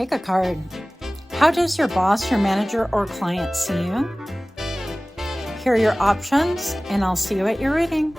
Pick a card. How does your boss, your manager, or client see you? Here are your options, and I'll see you at your reading.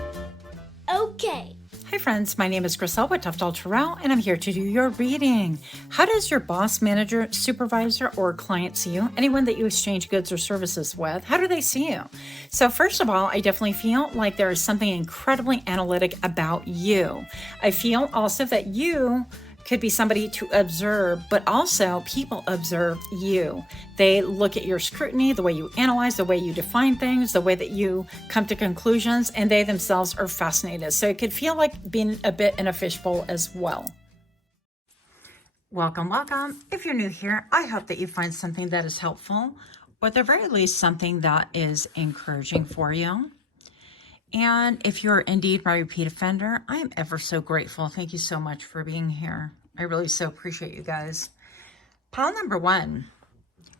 Okay. Hi friends, my name is Griselle with Toughdolltarot, and I'm here to do your reading. How does your boss, manager, supervisor, or client see you? Anyone that you exchange goods or services with, how do they see you? So first of all, I definitely feel like there is something incredibly analytic about you. I feel also that you could be somebody to observe, but also people observe you. They look at your scrutiny, the way you analyze, the way you define things, the way that you come to conclusions, and they themselves are fascinated. So it could feel like being a bit in a fishbowl as well. Welcome, welcome. If you're new here, I hope that you find something that is helpful, or at the very least, something that is encouraging for you. And if you're indeed my repeat offender, I am ever so grateful. Thank you so much for being here. I really so appreciate you guys. Pile number one,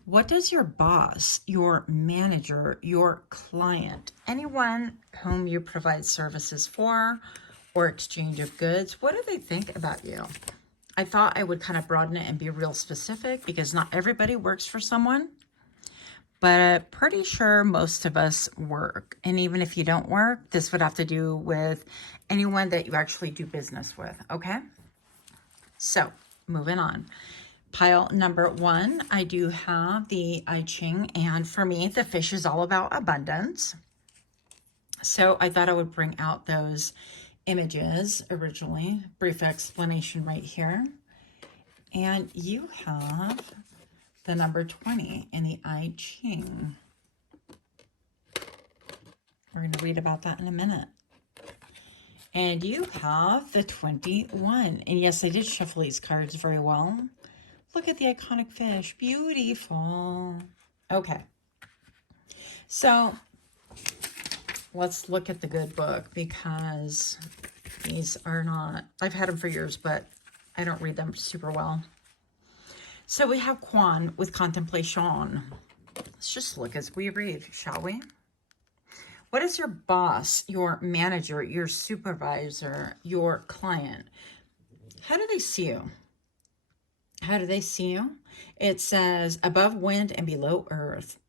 what does your boss, your manager, your client, anyone whom you provide services for or exchange of goods, what do they think about you? I thought I would kind of broaden it and be real specific because not everybody works for someone. But pretty sure most of us work. And even if you don't work, this would have to do with anyone that you actually do business with, okay? So, moving on. Pile number one, I do have the I Ching, and for me, the fish is all about abundance. So I thought I would bring out those images originally. Brief explanation right here. And you have the number 20 in the I Ching. We're going to read about that in a minute. And you have the 21. And yes, I did shuffle these cards very well. Look at the iconic fish. Beautiful. Okay. So let's look at the good book because these are not, I've had them for years, but I don't read them super well. So we have Quan with contemplation. Let's just look as we read, shall we? What is your boss, your manager, your supervisor, your client? How do they see you? How do they see you? It says above wind and below earth.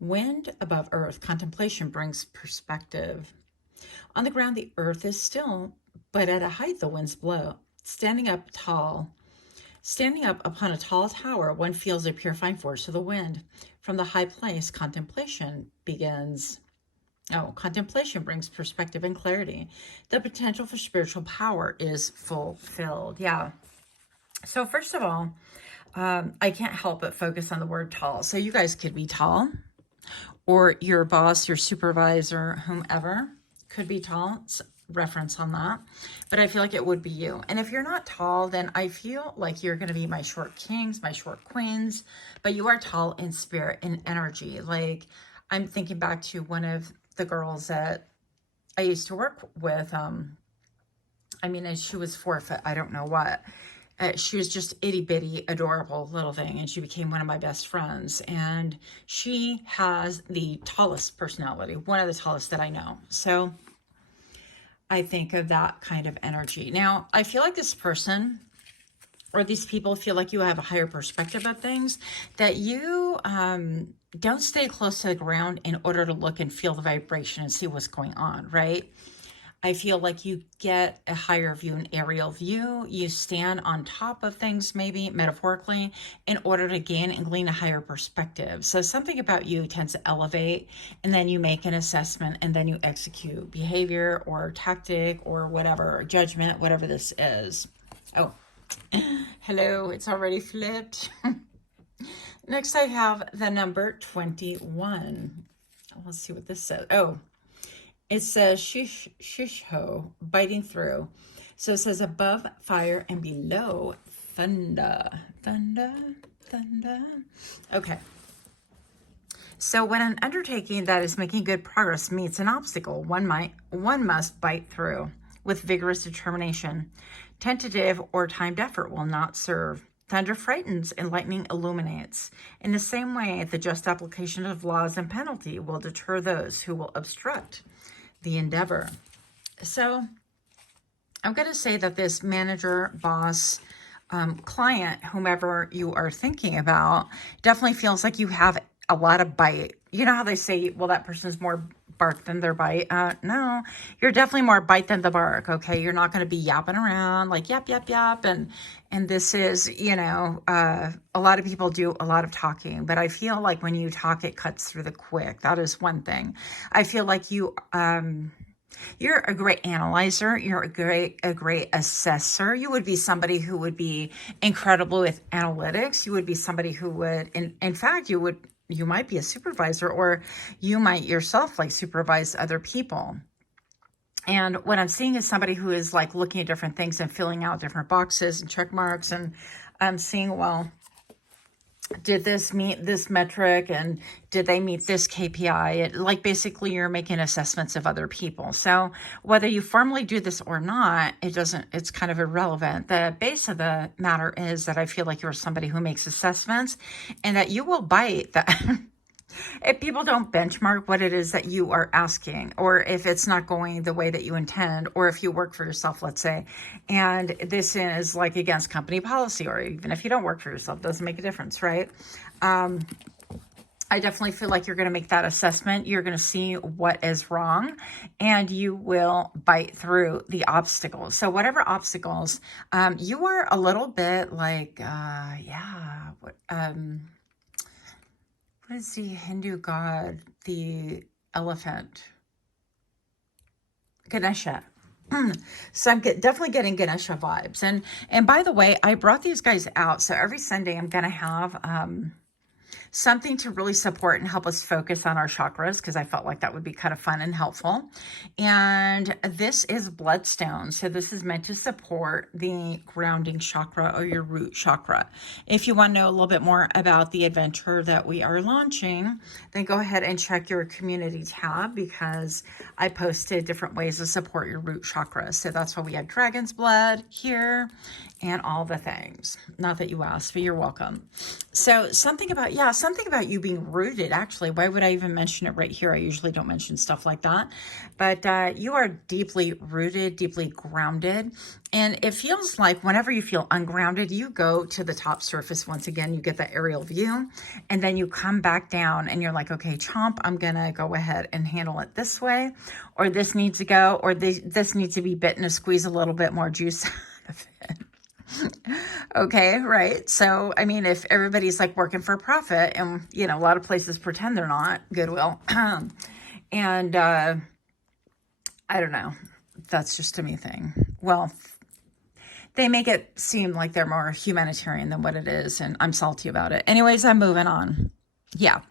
Wind above earth. Contemplation brings perspective. On the ground, the earth is still, but at a height, the winds blow. Standing up tall. Standing up upon a tall tower, one feels a purifying force of the wind. From the high place, contemplation begins. Oh, contemplation brings perspective and clarity. The potential for spiritual power is fulfilled. Yeah. So first of all, I can't help but focus on the word tall. So you guys could be tall, or your boss, your supervisor, whomever could be tall. It's reference on that, but I feel like it would be you. And if you're not tall, then I feel like you're going to be my short kings, my short queens, but you are tall in spirit and energy. Like I'm thinking back to one of the girls that I used to work with. I mean, and she was 4 foot, I don't know what. She was just itty bitty, adorable little thing. And she became one of my best friends. And she has the tallest personality, one of the tallest that I know. So I think of that kind of energy. Now, I feel like this person or these people feel like you have a higher perspective of things, that you don't stay close to the ground in order to look and feel the vibration and see what's going on, right? I feel like you get a higher view, an aerial view. You stand on top of things, maybe metaphorically, in order to gain and glean a higher perspective. So something about you tends to elevate, and then you make an assessment, and then you execute behavior or tactic or whatever, judgment, whatever this is. Oh, hello, it's already flipped. Next, I have the number 21. Let's see what this says. Oh, it says shish ho, biting through. So it says above fire and below thunder. Thunder, thunder. Okay. So when an undertaking that is making good progress meets an obstacle, one must bite through with vigorous determination. Tentative or timed effort will not serve. Thunder frightens and lightning illuminates. In the same way, the just application of laws and penalty will deter those who will obstruct the endeavor. So I'm going to say that this manager, boss, client, whomever you are thinking about, definitely feels like you have a lot of bite. You know how they say, well, that person's more bark than their bite? No, you're definitely more bite than the bark, okay? You're not going to be yapping around like yap, yap, yap. And this is, you know, a lot of people do a lot of talking, but I feel like when you talk, it cuts through the quick. That is one thing. I feel like you're a great analyzer. You're a great assessor. You would be somebody who would be incredible with analytics. You would be somebody who would, in fact, you might be a supervisor, or you might yourself like supervise other people. And what I'm seeing is somebody who is like looking at different things and filling out different boxes and check marks. And I'm seeing, well, did this meet this metric, and did they meet this KPI? Like basically you're making assessments of other people. So whether you formally do this or not, it's kind of irrelevant. The base of the matter is that I feel like you're somebody who makes assessments, and that you will bite that. If people don't benchmark what it is that you are asking, or if it's not going the way that you intend, or if you work for yourself, let's say, and this is like against company policy, or even if you don't work for yourself, it doesn't make a difference, right? I definitely feel like you're going to make that assessment. You're going to see what is wrong, and you will bite through the obstacles. So whatever obstacles, you are a little bit like, what is the Hindu god? The elephant. Ganesha. So I'm definitely getting Ganesha vibes. And by the way, I brought these guys out. So every Sunday I'm going to have something to really support and help us focus on our chakras, because I felt like that would be kind of fun and helpful. And this is bloodstone. So this is meant to support the grounding chakra, or your root chakra. If you want to know a little bit more about the adventure that we are launching, then go ahead and check your community tab, because I posted different ways to support your root chakra. So that's why we have dragon's blood here and all the things. Not that you asked, but you're welcome. So something about you being rooted, actually. Why would I even mention it right here? I usually don't mention stuff like that. But you are deeply rooted, deeply grounded. And it feels like whenever you feel ungrounded, you go to the top surface. Once again, you get that aerial view, and then you come back down and you're like, okay, chomp, I'm going to go ahead and handle it this way, or this needs to go, or this needs to be bitten to squeeze a little bit more juice out of it. Okay, right. So, I mean, if everybody's like working for a profit, and, you know, a lot of places pretend they're not, Goodwill. And I don't know. That's just a me thing. Well, they make it seem like they're more humanitarian than what it is, and I'm salty about it. Anyways, I'm moving on. Yeah.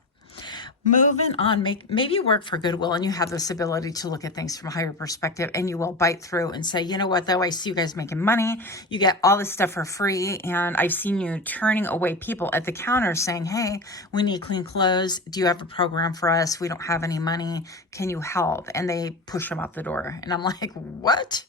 Moving on, maybe you work for Goodwill and you have this ability to look at things from a higher perspective, and you will bite through and say, you know what, though, I see you guys making money. You get all this stuff for free, and I've seen you turning away people at the counter saying, hey, we need clean clothes. Do you have a program for us? We don't have any money. Can you help? And they push them out the door. And I'm like, what?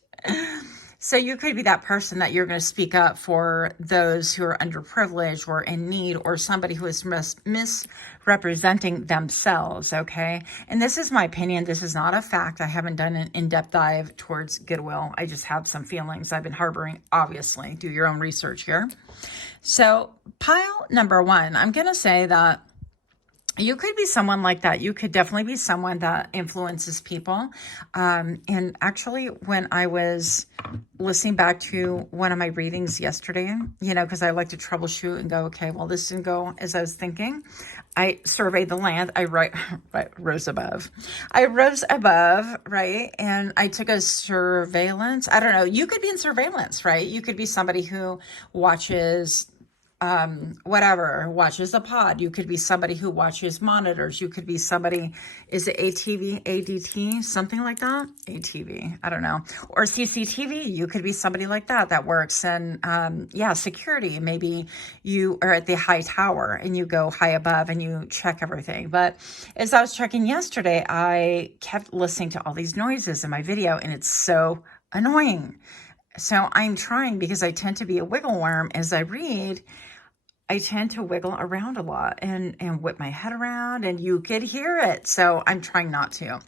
So you could be that person that you're going to speak up for those who are underprivileged or in need, or somebody who is misrepresenting themselves, okay? And this is my opinion. This is not a fact. I haven't done an in-depth dive towards Goodwill. I just have some feelings I've been harboring, obviously. Do your own research here. So pile number one, I'm going to say that you could be someone like that. You could definitely be someone that influences people. And actually, when I was listening back to one of my readings yesterday, you know, because I like to troubleshoot and go, okay, well, this didn't go as I was thinking. I surveyed the land. I rose above. I rose above, right? And I took a surveillance. I don't know. You could be in surveillance, right? You could be somebody who watches watches the pod. You could be somebody who watches monitors. You could be somebody, is it ATV, ADT, something like that? ATV, I don't know. Or CCTV. You could be somebody like that works in, security. Maybe you are at the high tower and you go high above and you check everything. But as I was checking yesterday, I kept listening to all these noises in my video, and it's so annoying. So I'm trying, because I tend to be a wiggle worm as I read. I tend to wiggle around a lot and whip my head around, and you could hear it. So I'm trying not to.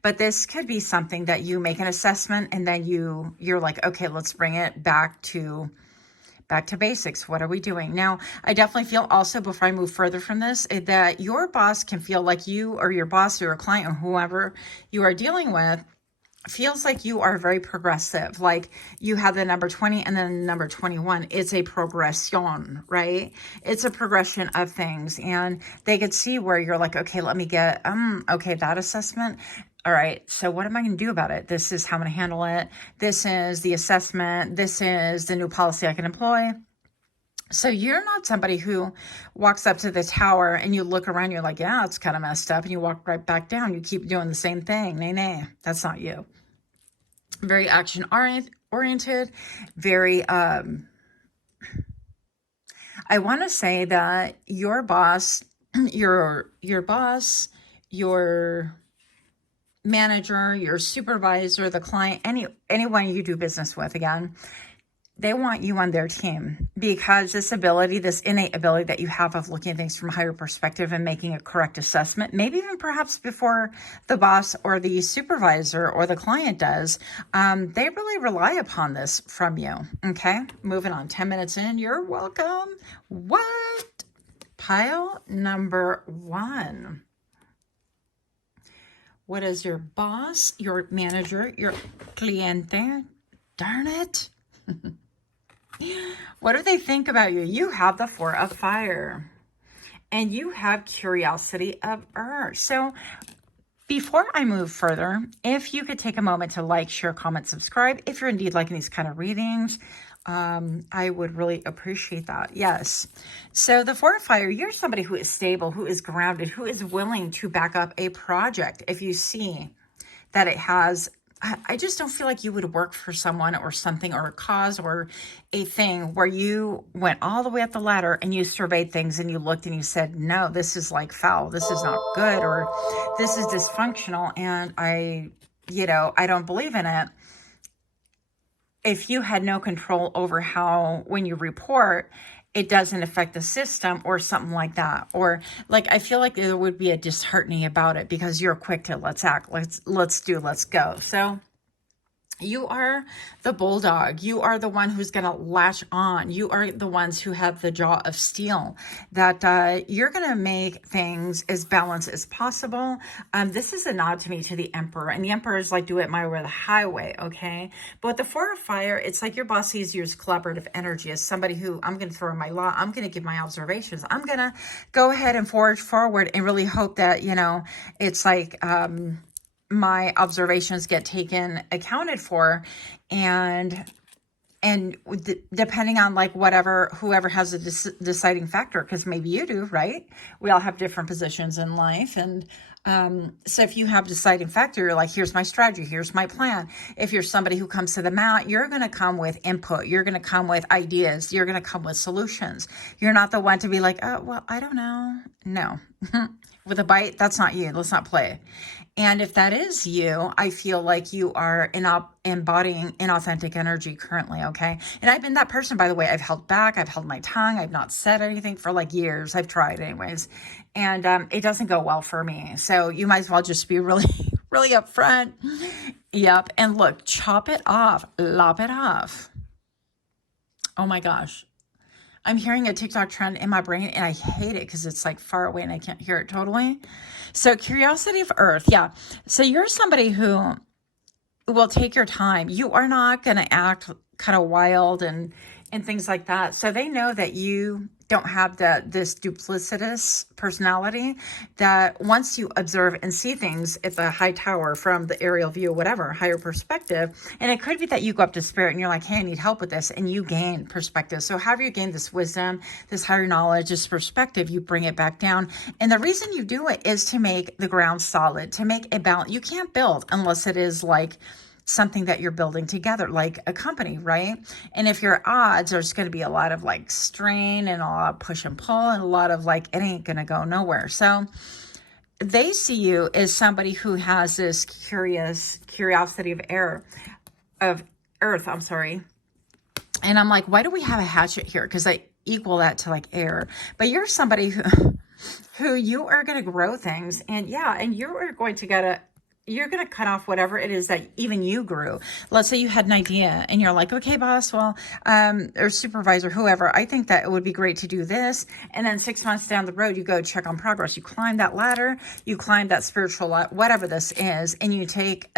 But this could be something that you make an assessment, and then you're like, okay, let's bring it back to Back to basics. What are we doing? Now, I definitely feel also, before I move further from this, that your boss can feel like you, or your boss or your client or whoever you are dealing with, feels like you are very progressive. Like you have the number 20 and then number 21. It's a progression, right? It's a progression of things. And they could see where you're like, okay, let me get, okay, that assessment. All right, so what am I going to do about it? This is how I'm going to handle it. This is the assessment. This is the new policy I can employ. So you're not somebody who walks up to the tower and you look around, you're like, yeah, it's kind of messed up. And you walk right back down. You keep doing the same thing. Nay, that's not you. Very action oriented, very, I want to say that your boss, your boss, your manager, your supervisor, the client, anyone you do business with, again, they want you on their team, because this ability, this innate ability that you have of looking at things from a higher perspective and making a correct assessment, maybe even perhaps before the boss or the supervisor or the client does, they really rely upon this from you. Okay, moving on. 10 minutes in, you're welcome. What? Pile number 1. What is your boss, your manager, your cliente? Darn it. What do they think about you? You have the 4 of fire and you have curiosity of earth. So before I move further, if you could take a moment to like, share, comment, subscribe, if you're indeed liking these kind of readings, I would really appreciate that. Yes. So the 4 of fire, you're somebody who is stable, who is grounded, who is willing to back up a project. If you see that it has, I just don't feel like you would work for someone or something or a cause or a thing where you went all the way up the ladder and you surveyed things and you looked and you said, no, this is like foul. This is not good, or this is dysfunctional. And I don't believe in it. If you had no control over how, when you report, it doesn't affect the system or something like that. Or like, I feel like there would be a disheartening about it because you're quick to let's act, let's go. So you are the bulldog. You are the one who's going to latch on. You are the ones who have the jaw of steel, that you're going to make things as balanced as possible. This is a nod to me to the emperor, and the emperor is like, do it my way or the highway. Okay. But with the 4 of fire, it's like your boss sees you as collaborative energy, as somebody who, I'm going to throw in my law. I'm going to give my observations. I'm going to go ahead and forge forward and really hope that, it's like, my observations get taken accounted for, and depending on like whoever has a deciding factor, because maybe you do, right? We all have different positions in life. And so if you have deciding factor, you're like, here's my strategy, here's my plan. If you're somebody who comes to the mat, you're going to come with input. You're going to come with ideas. You're going to come with solutions. You're not the one to be like, oh, well, I don't know. No. With a bite, that's not you. Let's not play. And if that is you, I feel like you are embodying inauthentic energy currently, okay? And I've been that person, by the way. I've held back. I've held my tongue. I've not said anything for like years. I've tried anyways. And it doesn't go well for me. So you might as well just be really, really upfront. Yep. And look, chop it off. Lop it off. Oh my gosh. I'm hearing a TikTok trend in my brain and I hate it because it's like far away and I can't hear it totally. So curiosity of earth. Yeah. So you're somebody who will take your time. You are not going to act kind of wild and things like that. So they know that you don't have this duplicitous personality, that once you observe and see things at the high tower from the aerial view, whatever, higher perspective, and it could be that you go up to spirit and you're like, hey, I need help with this, and you gain perspective. So however you gain this wisdom, this higher knowledge, this perspective, you bring it back down. And the reason you do it is to make the ground solid, to make a balance. You can't build unless it is like something that you're building together, like a company, right? And if your odds, there's going to be a lot of like strain and a lot of push and pull and a lot of like, it ain't going to go nowhere. So they see you as somebody who has this curiosity of earth. And I'm like, why do we have a hatchet here? Because I equal that to like air. But you're somebody who you are going to grow things, and yeah, and you are going to get you're going to cut off whatever it is that even you grew. Let's say you had an idea and you're like, okay, boss, well, or supervisor, whoever, I think that it would be great to do this. And then 6 months down the road, you go check on progress. You climb that ladder, you climb that spiritual, whatever this is, and you take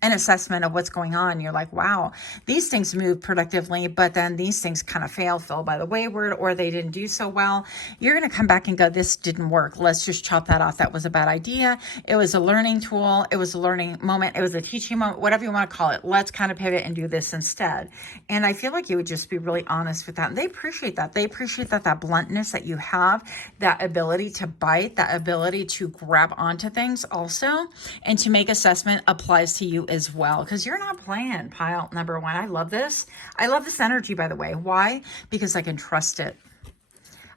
an assessment of what's going on. You're like, wow, these things move productively, but then these things kind of fell by the wayward, or they didn't do so well. You're going to come back and go, this didn't work. Let's just chop that off. That was a bad idea. It was a learning tool. It was a learning moment. It was a teaching moment, whatever you want to call it. Let's kind of pivot and do this instead. And I feel like you would just be really honest with that. And they appreciate that. They appreciate that bluntness that you have, that ability to bite, that ability to grab onto things also, and to make assessment applies to you as well, because you're not playing pile number one. I love this. I love this energy, by the way. Why? Because I can trust it.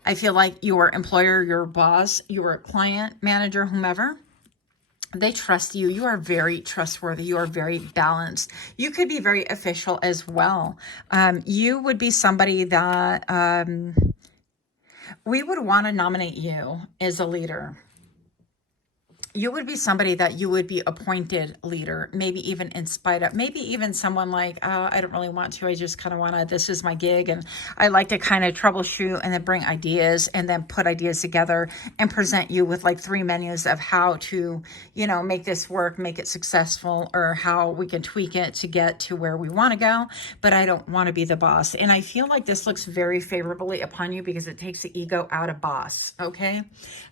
I feel like your employer, your boss, your client, manager, whomever, they trust you. You are very trustworthy. You are very balanced. You could be very official as well. You would be somebody that we would want to nominate you as a leader. You would be somebody that you would be appointed leader, maybe even in spite of, maybe even someone like, I don't really want to, I just kind of want to, this is my gig. And I like to kind of troubleshoot and then bring ideas and then put ideas together and present you with like 3 menus of how to, make this work, make it successful, or how we can tweak it to get to where we want to go. But I don't want to be the boss. And I feel like this looks very favorably upon you because it takes the ego out of boss. Okay.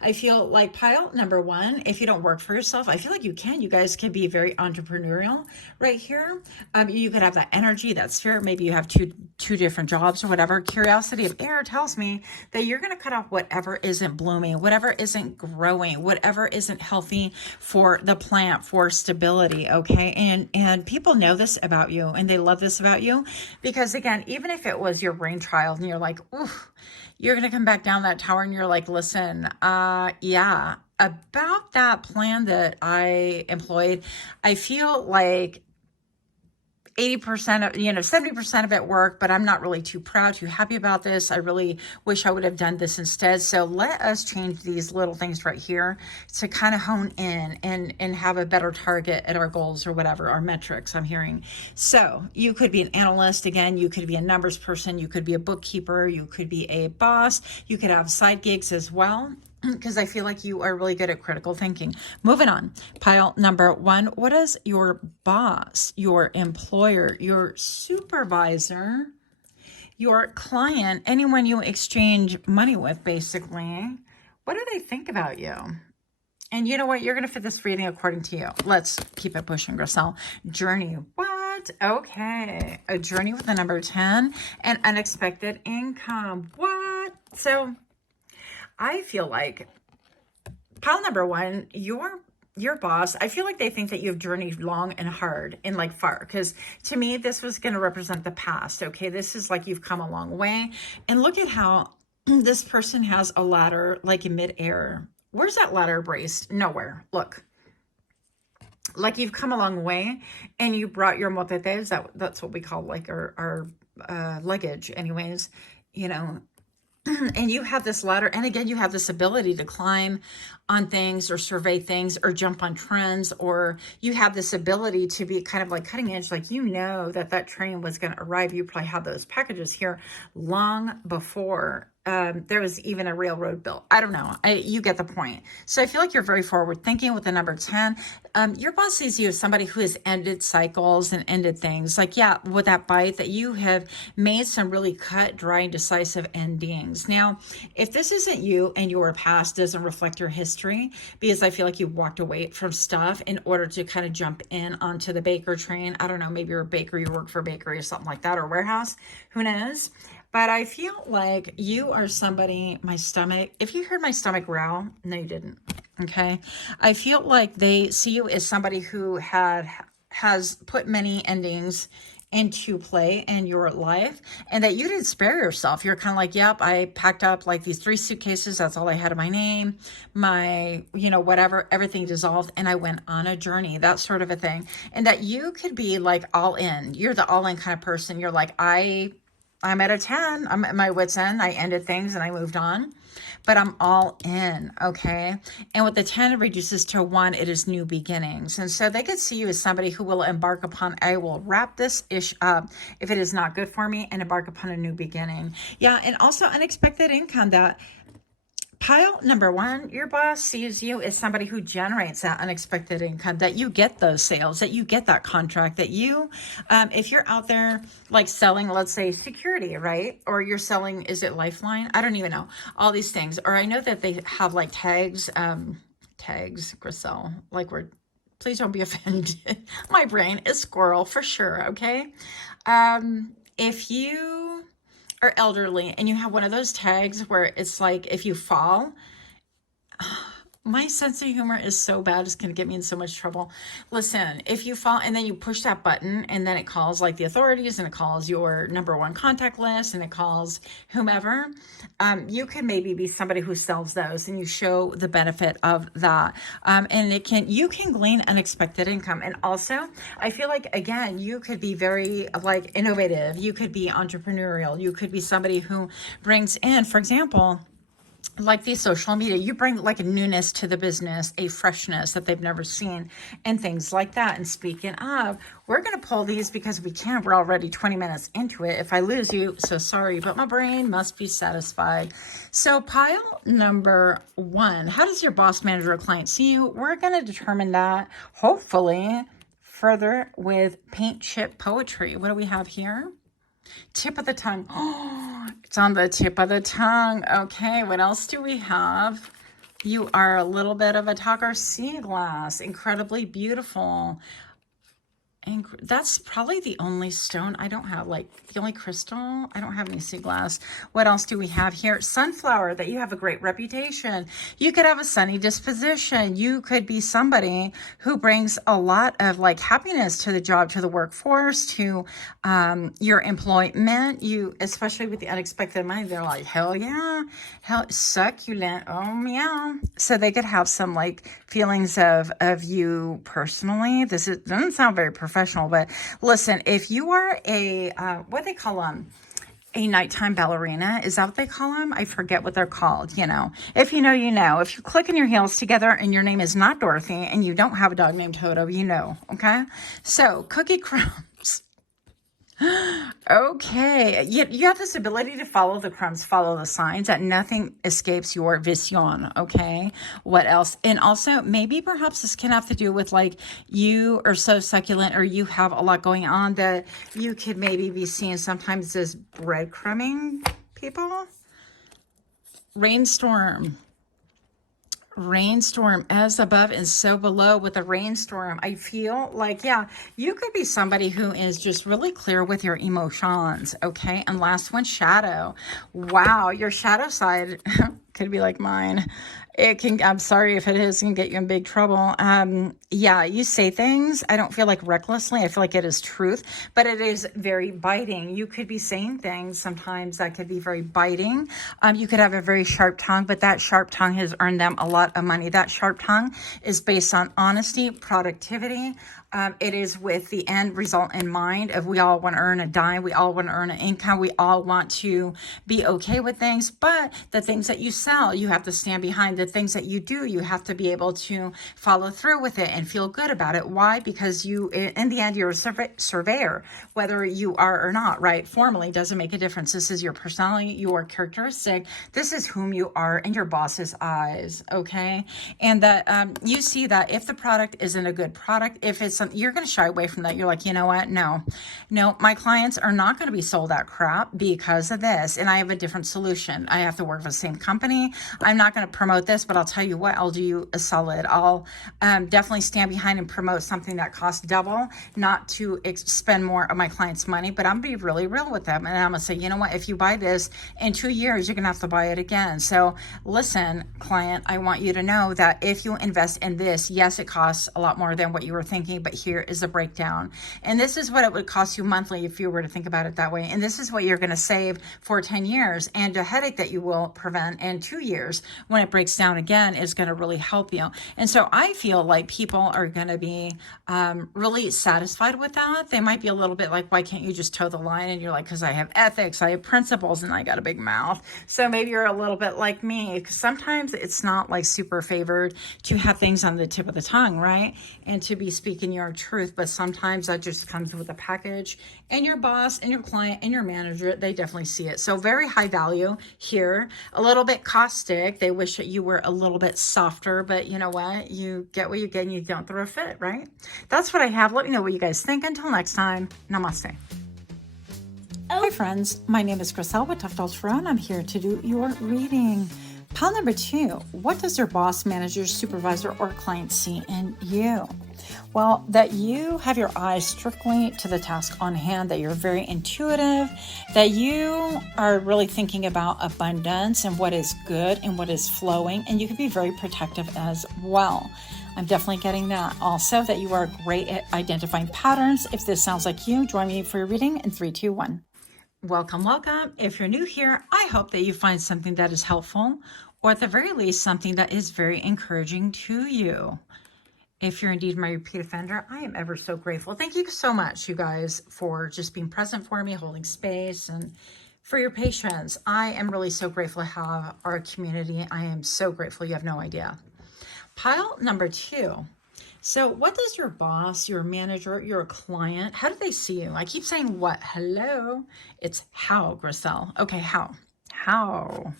I feel like pile number one, if you don't work for yourself, I feel like you guys can be very entrepreneurial right here. You could have that energy, that spirit. Maybe you have two different jobs or whatever. Curiosity of air tells me that you're going to cut off whatever isn't blooming, whatever isn't growing, whatever isn't healthy for the plant, for stability. Okay. And people know this about you and they love this about you because, again, even if it was your brainchild and you're like, oof, you're going to come back down that tower and you're like, listen, yeah, about that plan that I employed, I feel like 80% of, 70% of it worked, but I'm not really too proud, too happy about this. I really wish I would have done this instead. So let us change these little things right here to kind of hone in and have a better target at our goals or whatever, our metrics I'm hearing. So you could be an analyst. Again, you could be a numbers person. You could be a bookkeeper. You could be a boss. You could have side gigs as well, because I feel like you are really good at critical thinking. Moving on. Pile number one. What does your boss, your employer, your supervisor, your client, anyone you exchange money with, basically, what do they think about you? And you know what? You're going to fit this reading according to you. Let's keep it pushing, Griselle. Journey. What? Okay. A journey with the number 10 and unexpected income. What? So I feel like pile number one, your boss, I feel like they think that you've journeyed long and hard and like far, because to me, this was going to represent the past. Okay. This is like you've come a long way, and look at how this person has a ladder like in midair. Where's that ladder braced? Nowhere. Look. Like you've come a long way and you brought your motetes, that's what we call like our luggage anyways, and you have this ladder, and again, you have this ability to climb on things or survey things or jump on trends, or you have this ability to be kind of like cutting edge, like that train was going to arrive. You probably had those packages here long before there was even a railroad built. I don't know. You get the point. So I feel like you're very forward thinking with the number 10. Your boss sees you as somebody who has ended cycles and ended things. Like, yeah, with that bite, that you have made some really cut, dry, and decisive endings. Now, if this isn't you and your past doesn't reflect your history, because I feel like you walked away from stuff in order to kind of jump in onto the baker train. I don't know, maybe you're a baker, you work for a bakery or something like that, or warehouse, who knows? But I feel like you are somebody, my stomach, if you heard my stomach growl, no, you didn't. Okay. I feel like they see you as somebody who has put many endings into play in your life, and that you didn't spare yourself. You're kind of like, yep, I packed up like these 3 suitcases. That's all I had in my name, my, whatever, everything dissolved. And I went on a journey, that sort of a thing. And that you could be like all in. You're the all in kind of person. You're like, I'm at a 10. I'm at my wit's end. I ended things and I moved on. But I'm all in, okay? And with the 10, it reduces to a 1. It is new beginnings. And so they could see you as somebody who will embark upon, I will wrap this ish up if it is not good for me, and embark upon a new beginning. Yeah, and also unexpected income. That pile number 1, your boss sees you as somebody who generates that unexpected income, that you get those sales, that you get that contract, that you, if you're out there like selling, let's say security, right? Or you're selling, is it Lifeline? I don't even know. All these things. Or I know that they have like tags, Griselle, like please don't be offended. My brain is squirrel for sure, okay? If you are elderly and you have one of those tags where it's like if you fall, my sense of humor is so bad, it's going to get me in so much trouble. Listen, if you fall and then you push that button and then it calls like the authorities and it calls your number 1 contact list and it calls whomever, you can maybe be somebody who sells those and you show the benefit of that. And you can glean unexpected income. And also, I feel like, again, you could be very like innovative. You could be entrepreneurial. You could be somebody who brings in, for example, like these social media, you bring like a newness to the business, a freshness that they've never seen, and things like that. And speaking of, we're going to pull these because we can. We're already 20 minutes into it. If I lose you, so sorry, but my brain must be satisfied. So pile number 1, how does your boss, manager, or client see you? We're going to determine that, hopefully, further with paint chip poetry. What do we have here? Tip of the tongue. Oh, it's on the tip of the tongue. Okay, what else do we have? You are a little bit of a talker. Sea glass. Incredibly beautiful. And that's probably the only stone I don't have, like the only crystal. I don't have any sea glass. What else do we have here? Sunflower, that you have a great reputation. You could have a sunny disposition. You could be somebody who brings a lot of like happiness to the job, to the workforce, to your employment. You, especially with the unexpected money, they're like, hell yeah, hell, succulent, oh meow. So they could have some like feelings of you personally. This doesn't sound very professional, but listen, if you are a what they call them, a nighttime ballerina, is that what they call them? I forget what they're called. You know, if you know, you know. If you're clicking your heels together and your name is not Dorothy and you don't have a dog named Toto, you know. Okay, so cookie crumbs. Okay, you have this ability to follow the crumbs, follow the signs, that nothing escapes your vision, okay? What else? And also, maybe perhaps this can have to do with like you are so succulent or you have a lot going on that you could maybe be seen sometimes as breadcrumbing people. Rainstorm, as above and so below. With a rainstorm, I feel like, yeah, you could be somebody who is just really clear with your emotions, okay? And last one, shadow. Wow, your shadow side could be like mine. It can, I'm sorry if it is, it can get you in big trouble. Yeah, you say things, I don't feel like recklessly. I feel like it is truth, but it is very biting. You could be saying things sometimes that could be very biting. You could have a very sharp tongue, but that sharp tongue has earned them a lot of money. That sharp tongue is based on honesty, productivity. It is with the end result in mind of we all want to earn a dime. We all want to earn an income. We all want to be okay with things, but the things that you sell, you have to stand behind. The things that you do, you have to be able to follow through with it and feel good about it. Why? Because you, in the end, you're a surveyor, whether you are or not, right? Formally doesn't make a difference. This is your personality, your characteristic. This is whom you are in your boss's eyes, okay? And that you see that if the product isn't a good product, if it's you're going to shy away from that. You're like, you know what? No, my clients are not going to be sold that crap because of this. And I have a different solution. I have to work for the same company. I'm not going to promote this, but I'll tell you what, I'll do you a solid. I'll definitely stand behind and promote something that costs double, not to spend more of my clients' money, but I'm going to be really real with them. And I'm going to say, you know what? If you buy this in 2 years, you're going to have to buy it again. So listen, client, I want you to know that if you invest in this, yes, it costs a lot more than what you were thinking, but here is a breakdown. And this is what it would cost you monthly if you were to think about it that way. And this is what you're going to save for 10 years and a headache that you will prevent in 2 years when it breaks down again is going to really help you. And so I feel like people are going to be really satisfied with that. They might be a little bit like, why can't you just toe the line? And you're like, because I have ethics, I have principles, and I got a big mouth. So maybe you're a little bit like me, because sometimes it's not like super favored to have things on the tip of the tongue, right? And to be speaking your truth. But sometimes that just comes with a package, and your boss and your client and your manager, they definitely see it. So very high value here, a little bit caustic. They wish that you were a little bit softer, but you know what? You get what you get and you don't throw a fit, right? That's what I have. Let me know what you guys think. Until next time, namaste. Hi friends, my name is Griselle with Toughdolltarot, and I'm here to do your reading. Pile number 2, what does your boss, manager, supervisor, or client see in you? Well, that you have your eyes strictly to the task on hand, that you're very intuitive, that you are really thinking about abundance and what is good and what is flowing, and you can be very protective as well. I'm definitely getting that. Also, that you are great at identifying patterns. If this sounds like you, join me for your reading in 3, 2, 1. Welcome, welcome. If you're new here, I hope that you find something that is helpful, or at the very least, something that is very encouraging to you. If you're indeed my repeat offender, I am ever so grateful. Thank you so much, you guys, for just being present for me, holding space, and for your patience. I am really so grateful to have our community. I am so grateful. You have no idea. Pile number 2. So what does your boss, your manager, your client, how do they see you? I keep saying what? Hello? It's how, Griselle. Okay, how? How?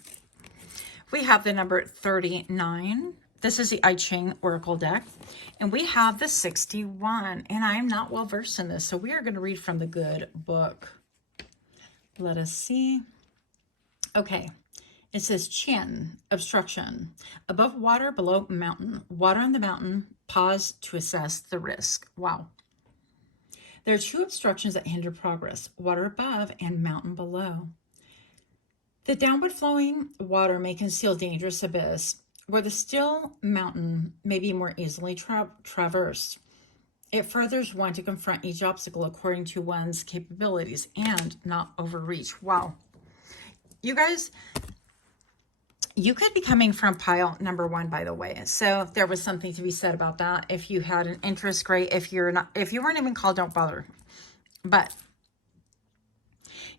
We have the number 39. This is the Ching Oracle deck. And we have the 61. And I am not well versed in this, so we are going to read from the good book. Let us see. Okay. It says chin, obstruction, above water, below mountain, water on the mountain, pause to assess the risk. Wow. There are 2 obstructions that hinder progress, water above and mountain below. The downward flowing water may conceal dangerous abyss, where the still mountain may be more easily traversed. It furthers one to confront each obstacle according to one's capabilities and not overreach. Wow. You guys, you could be coming from pile number 1, by the way. So there was something to be said about that. If you had an interest, great. If you weren't even called, don't bother. But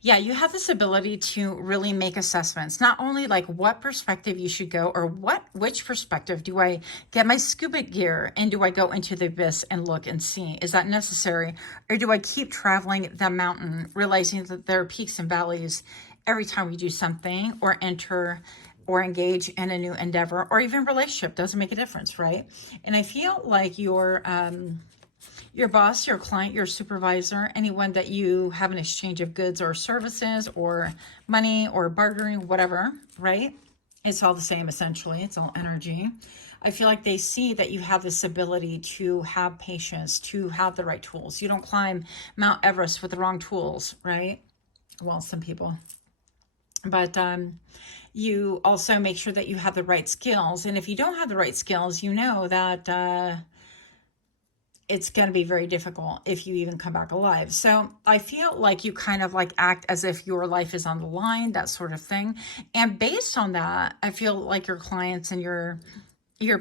yeah, you have this ability to really make assessments, not only like what perspective you should go, or which perspective do I get my scuba gear and do I go into the abyss and look and see? Is that necessary? Or do I keep traveling the mountain, realizing that there are peaks and valleys every time we do something or enter or engage in a new endeavor or even relationship? Doesn't make a difference, right? And I feel like your boss, your client, your supervisor, anyone that you have an exchange of goods or services or money or bartering, whatever, right? It's all the same, essentially. It's all energy. I feel like they see that you have this ability to have patience, to have the right tools. You don't climb Mount Everest with the wrong tools, right? Well, some people. But you also make sure that you have the right skills. And if you don't have the right skills, you know that it's going to be very difficult if you even come back alive. So I feel like you kind of like act as if your life is on the line, that sort of thing. And based on that, I feel like your clients and your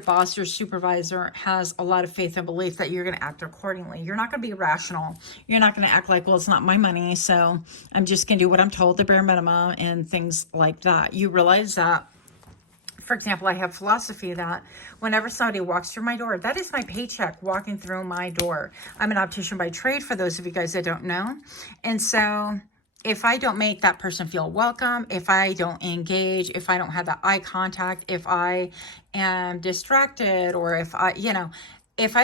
boss, your supervisor has a lot of faith and belief that you're going to act accordingly. You're not going to be rational. You're not going to act like, well, it's not my money, so I'm just going to do what I'm told, the bare minimum, and things like that. You realize that, for example, I have philosophy that whenever somebody walks through my door, that is my paycheck walking through my door. I'm an optician by trade, for those of you guys that don't know. And so if I don't make that person feel welcome, if I don't engage, if I don't have that eye contact, if I am distracted, or if I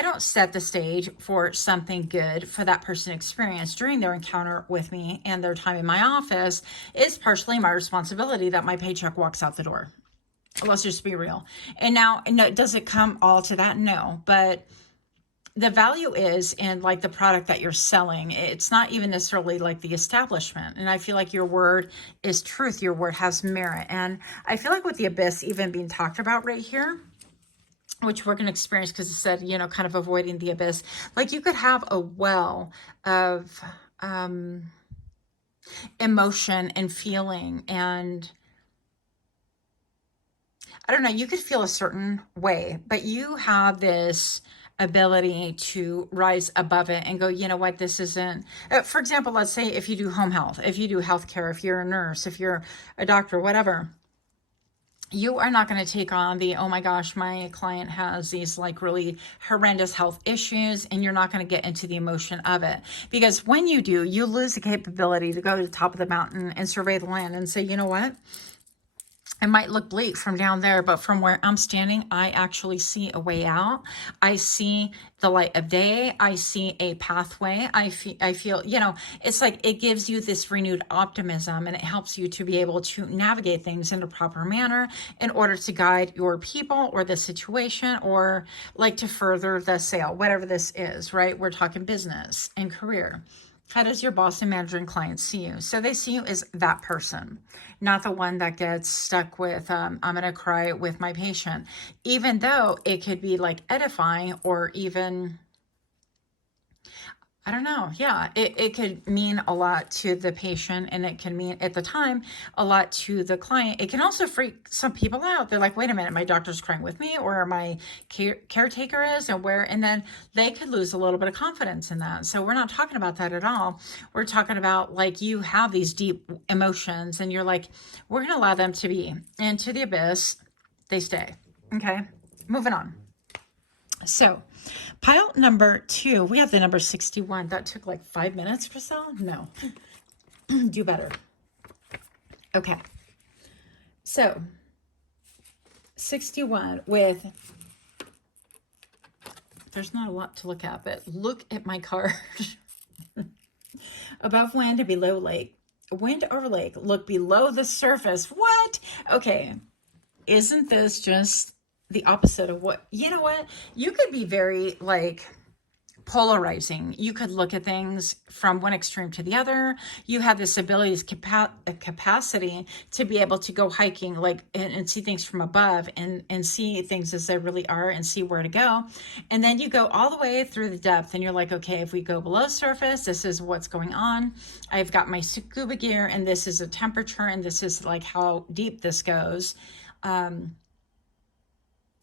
don't set the stage for something good for that person to experience during their encounter with me and their time in my office, it's partially my responsibility that my paycheck walks out the door. Let's just be real. And now, no, does it come all to that? No, but the value is in like the product that you're selling. It's not even necessarily like the establishment. And I feel like your word is truth. Your word has merit. And I feel like with the abyss even being talked about right here, which we're going to experience because it said, kind of avoiding the abyss. Like you could have a well of emotion and feeling, and I don't know, you could feel a certain way, but you have this ability to rise above it and go, you know what, this isn't, for example, let's say if you do home health, if you do healthcare, if you're a nurse, if you're a doctor, whatever, you are not going to take on the, oh my gosh, my client has these like really horrendous health issues, and you're not going to get into the emotion of it. Because when you do, you lose the capability to go to the top of the mountain and survey the land and say, you know what? It might look bleak from down there, but from where I'm standing, I actually see a way out. I see the light of day. I see a pathway. I feel, you know, it's like it gives you this renewed optimism, and it helps you to be able to navigate things in a proper manner in order to guide your people or the situation, or like to further the sale, whatever this is, right? We're talking business and career. How does your boss and manager and clients see you? So they see you as that person, not the one that gets stuck with, I'm going to cry with my patient, even though it could be like edifying, or even, I don't know. Yeah, it could mean a lot to the patient, and it can mean at the time a lot to the client. It can also freak some people out. They're like, wait a minute, my doctor's crying with me, or my caretaker is, and then they could lose a little bit of confidence in that. So we're not talking about that at all. We're talking about like you have these deep emotions, and you're like, we're going to allow them to be into the abyss. They stay. Okay, moving on. So pile number 2, we have the number 61. That took like 5 minutes or so. No, do better. Okay. So 61 with, there's not a lot to look at, but look at my card. Above wind and below lake. Wind over lake. Look below the surface. What? Okay. Isn't this just the opposite of what, you know what? You could be very like polarizing. You could look at things from one extreme to the other. You have this ability, this capacity to be able to go hiking, like, and see things from above, and see things as they really are, and see where to go. And then you go all the way through the depth, and you're like, okay, if we go below surface, this is what's going on. I've got my scuba gear, and this is a temperature, and this is like how deep this goes.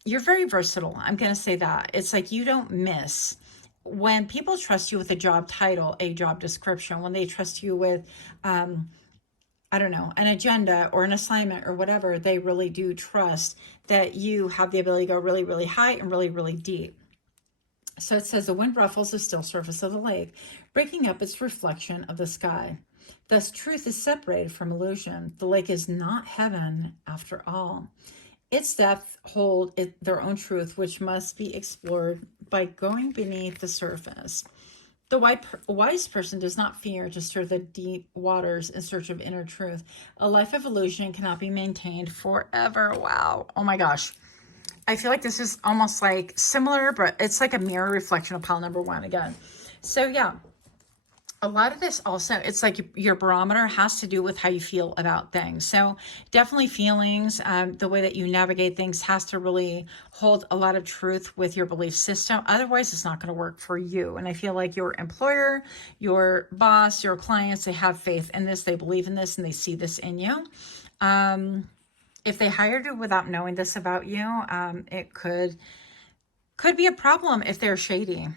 You're very versatile. I'm going to say that. It's like you don't miss. When people trust you with a job title, a job description, when they trust you with, I don't know, an agenda or an assignment or whatever, they really do trust that you have the ability to go really, really high and really, really deep. So it says the wind ruffles the still surface of the lake, breaking up its reflection of the sky. Thus, truth is separated from illusion. The lake is not heaven after all. Its depths hold their own truth, which must be explored by going beneath the surface. The wise person does not fear to stir the deep waters in search of inner truth. A life of illusion cannot be maintained forever. Wow. Oh my gosh. I feel like this is almost like similar, but it's like a mirror reflection of pile number 1 again. So yeah. A lot of this also, it's like your barometer has to do with how you feel about things. So definitely feelings, the way that you navigate things has to really hold a lot of truth with your belief system. Otherwise, it's not going to work for you. And I feel like your employer, your boss, your clients, they have faith in this. They believe in this, and they see this in you. If they hired you without knowing this about you, it could be a problem if they're shady.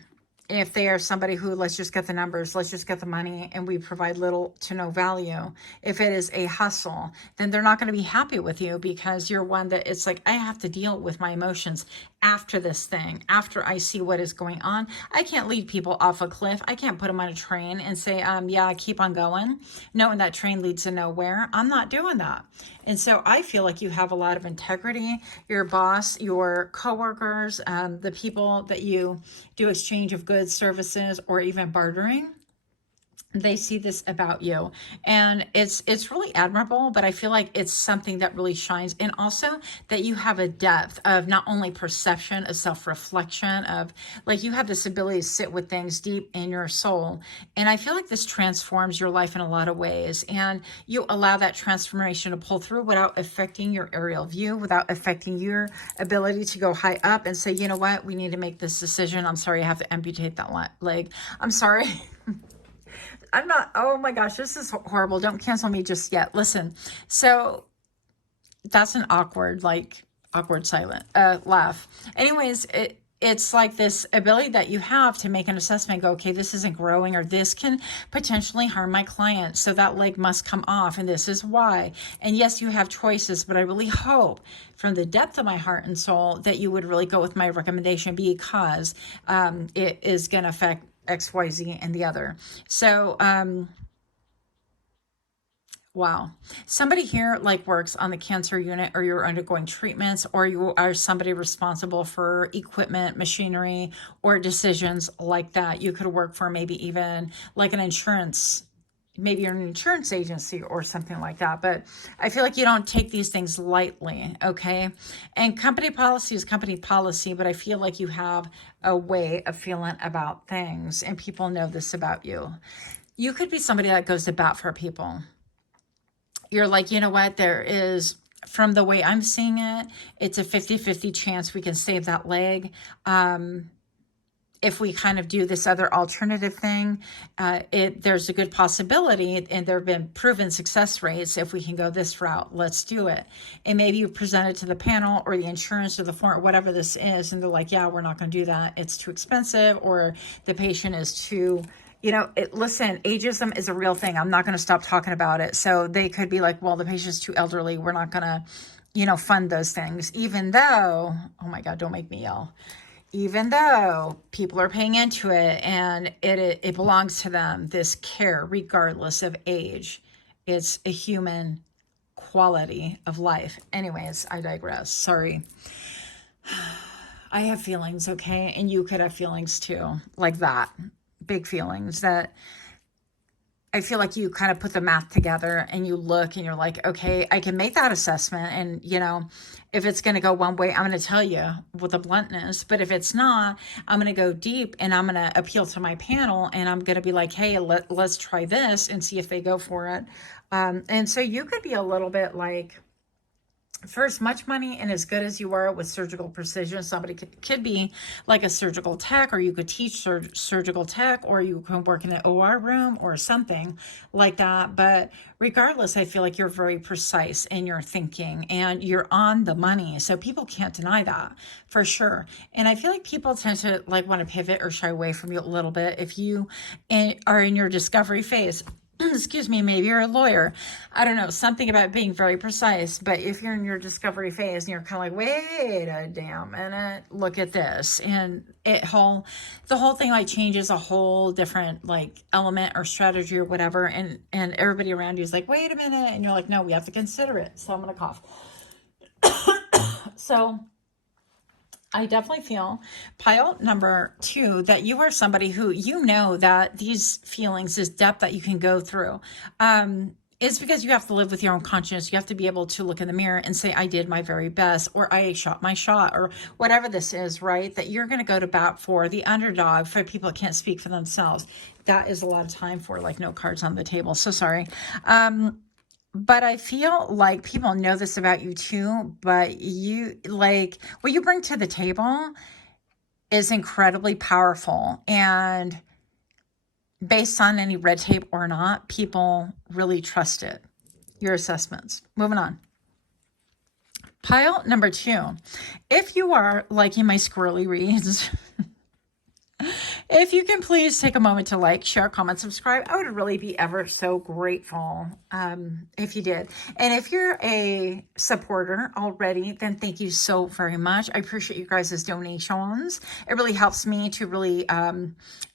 If they are somebody who, let's just get the numbers, let's just get the money, and we provide little to no value. If it is a hustle, then they're not going to be happy with you, because you're one that it's like, I have to deal with my emotions after this thing, after I see what is going on. I can't lead people off a cliff. I can't put them on a train and say, yeah, keep on going, knowing that train leads to nowhere. I'm not doing that. And so I feel like you have a lot of integrity. Your boss, your coworkers, the people that you do exchange of goods, services, or even bartering, they see this about you, and it's really admirable. But I feel like it's something that really shines, and also that you have a depth of not only perception, of self-reflection, of like you have this ability to sit with things deep in your soul. And I feel like this transforms your life in a lot of ways, and you allow that transformation to pull through without affecting your aerial view, without affecting your ability to go high up and say, you know what, we need to make this decision. I'm sorry, I have to amputate that leg. I'm sorry. I'm not, oh my gosh, this is horrible. Don't cancel me just yet. Listen, so that's an awkward, like, awkward silent laugh. Anyways, it's like this ability that you have to make an assessment, go, okay, this isn't growing, or this can potentially harm my client, so that leg must come off, and this is why. And yes, you have choices, but I really hope from the depth of my heart and soul that you would really go with my recommendation, because it is going to affect X, Y, Z, and the other. So, wow. Somebody here like works on the cancer unit, or you're undergoing treatments, or you are somebody responsible for equipment, machinery, or decisions like that. You could work for maybe even like an insurance, maybe you're an insurance agency or something like that. But I feel like you don't take these things lightly, okay? And company policy is company policy, but I feel like you have a way of feeling about things, and people know this about you. You could be somebody that goes to bat for people. You're like, you know what, there is, from the way I'm seeing it, it's a 50-50 chance we can save that leg. If we kind of do this other alternative thing, there's a good possibility, and there have been proven success rates. If we can go this route, let's do it. And maybe you present it to the panel or the insurance or the form, whatever this is, and they're like, yeah, we're not going to do that. It's too expensive, or the patient is too... listen, ageism is a real thing. I'm not going to stop talking about it. So they could be like, well, the patient's too elderly. We're not going to, fund those things. Even though, oh my God, don't make me yell. Even though people are paying into it, and it belongs to them, this care, regardless of age. It's a human quality of life. Anyways, I digress. Sorry. I have feelings, okay? And you could have feelings too, like that. Big feelings that I feel like you kind of put the math together, and you look and you're like, okay, I can make that assessment. And, if it's going to go one way, I'm going to tell you with a bluntness. But if it's not, I'm going to go deep, and I'm going to appeal to my panel, and I'm going to be like, hey, let's try this and see if they go for it. And so you could be a little bit like, for as much money and as good as you are with surgical precision, somebody could be like a surgical tech, or you could teach surgical tech, or you can work in an OR room or something like that. But regardless, I feel like you're very precise in your thinking, and you're on the money. So people can't deny that for sure. And I feel like people tend to like want to pivot or shy away from you a little bit if you are in your discovery phase. Excuse me, maybe you're a lawyer. I don't know, something about being very precise. But if you're in your discovery phase and you're kind of like, wait a damn minute, look at this. And the whole thing like changes a whole different like element or strategy or whatever. And everybody around you is like, wait a minute. And you're like, no, we have to consider it. So I'm going to cough. So I definitely feel pile number 2 that you are somebody who, that these feelings, this depth that you can go through, is because you have to live with your own conscience. You have to be able to look in the mirror and say, I did my very best, or I shot my shot, or whatever this is, right? That you're going to go to bat for the underdog, for people that can't speak for themselves. That is a lot of time for like no cards on the table. So sorry. But I feel like people know this about you too, but you like what you bring to the table is incredibly powerful. And based on any red tape or not, people really trust it. Your assessments. Moving on. Pile number 2. If you are liking my squirrely reads, if you can please take a moment to like, share, comment, subscribe, I would really be ever so grateful if you did. And if you're a supporter already, then thank you so very much. I appreciate you guys' donations. It really helps me to really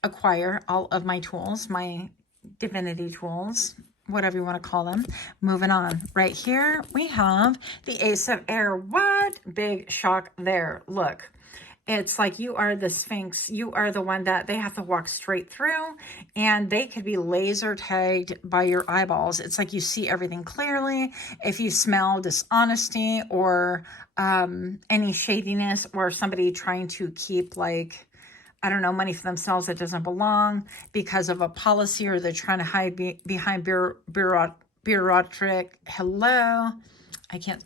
acquire all of my tools, my divinity tools, whatever you want to call them. Moving on. Right here, we have the Ace of Air. What? Big shock there. Look. It's like you are the Sphinx. You are the one that they have to walk straight through, and they could be laser tagged by your eyeballs. It's like you see everything clearly. If you smell dishonesty or any shadiness, or somebody trying to keep like, I don't know, money for themselves that doesn't belong because of a policy, or they're trying to hide behind bureaucratic,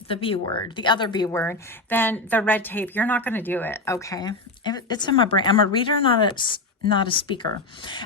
the B word, the other B word, then the red tape, you're not going to do it, okay? It's in my brain. I'm a reader, not not a speaker.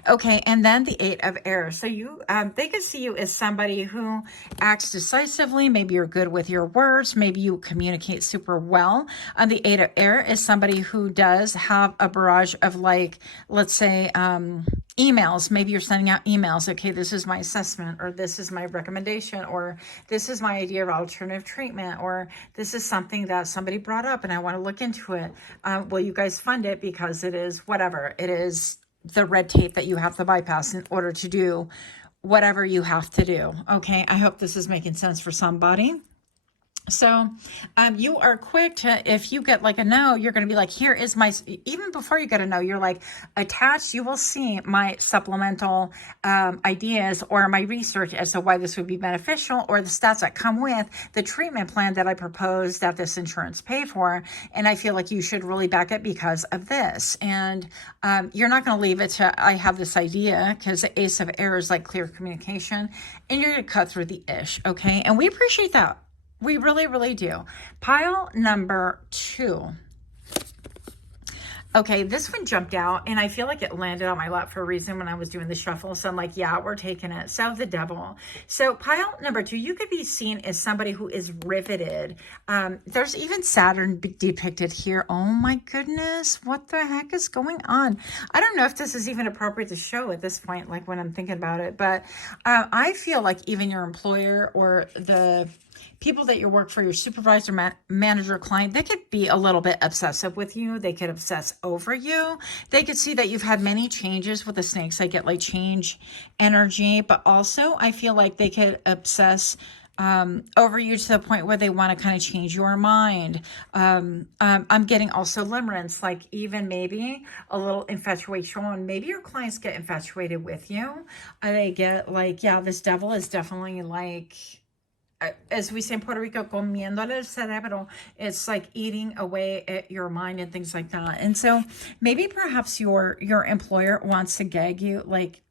Okay, and then the Eight of Air. So you, they could see you as somebody who acts decisively. Maybe you're good with your words. Maybe you communicate super well. The Eight of Air is somebody who does have a barrage of, like, let's say, emails. Maybe you're sending out emails. Okay, this is my assessment, or this is my recommendation, or this is my idea of alternative treatment, or this is something that somebody brought up and I want to look into it. Will you guys fund it? Because it is whatever. It is the red tape that you have to bypass in order to do whatever you have to do. Okay, I hope this is making sense for somebody. So you are quick to, if you get like a no, you're going to be like, here is my, even before you get a no, you're like, attached, you will see my supplemental ideas or my research as to why this would be beneficial, or the stats that come with the treatment plan that I propose that this insurance pay for. And I feel like you should really back it because of this. And you're not going to leave it to, I have this idea, because the Ace of Air is like clear communication, and you're going to cut through the ish. Okay. And we appreciate that. We really, really do. Pile number 2. Okay, this one jumped out, and I feel like it landed on my lap for a reason when I was doing the shuffle. So I'm like, yeah, we're taking it. So the Devil. So pile number 2, you could be seen as somebody who is riveted. There's even Saturn depicted here. Oh my goodness, what the heck is going on? I don't know if this is even appropriate to show at this point, like when I'm thinking about it. But I feel like even your employer or the people that you work for, your supervisor, manager, client, they could be a little bit obsessive with you. They could obsess over you. They could see that you've had many changes with the snakes. I get like change energy, but also I feel like they could obsess over you to the point where they want to kind of change your mind. I'm getting also limerence, like even maybe a little infatuation. Maybe your clients get infatuated with you. They get like, yeah, this Devil is definitely like, as we say in Puerto Rico, comiéndole el cerebro. It's like eating away at your mind and things like that. And so maybe perhaps your employer wants to gag you. Like,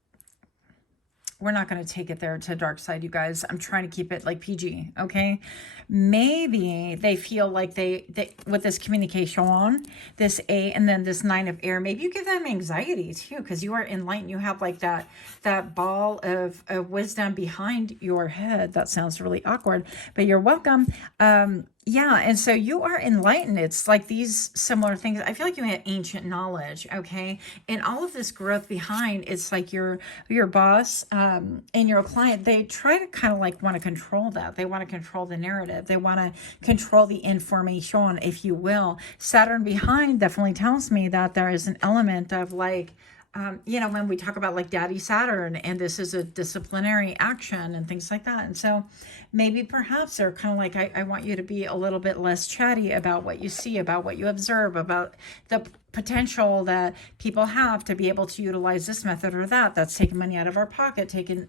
we're not going to take it there to dark side, you guys. I'm trying to keep it like PG, okay? Maybe they feel like they with this communication, this 8 and then this 9 of Air, maybe you give them anxiety too, because you are enlightened. You have like that ball of wisdom behind your head. That sounds really awkward, but you're welcome. Yeah, and so you are enlightened. It's like these similar things. I feel like you had ancient knowledge, okay? And all of this growth behind, it's like your boss and your client, they try to kind of like want to control that. They want to control the narrative. They want to control the information, if you will. Saturn behind definitely tells me that there is an element of like, when we talk about like Daddy Saturn, and this is a disciplinary action and things like that. And so maybe perhaps they're kind of like, I want you to be a little bit less chatty about what you see, about what you observe, about the potential that people have to be able to utilize this method or that. That's taking money out of our pocket, and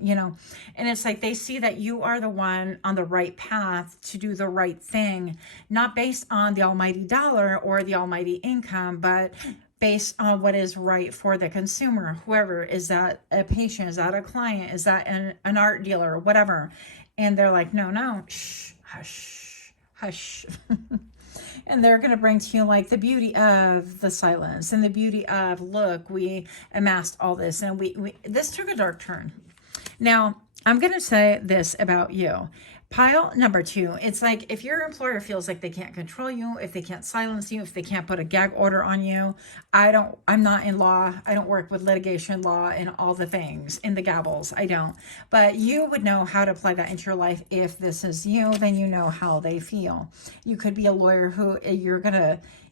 it's like they see that you are the one on the right path to do the right thing, not based on the almighty dollar or the almighty income, but based on what is right for the consumer, whoever. Is that a patient? Is that a client? Is that an art dealer? Whatever. And they're like, no, shh, hush, hush. And they're going to bring to you like the beauty of the silence and the beauty of, look, we amassed all this, and we this took a dark turn. Now, I'm going to say this about you. Pile number 2, it's like if your employer feels like they can't control you, if they can't silence you, if they can't put a gag order on you. I'm not in law. I don't work with litigation law and all the things in the gavels. I don't. But you would know how to apply that into your life. If this is you, then you know how they feel. You could be a lawyer who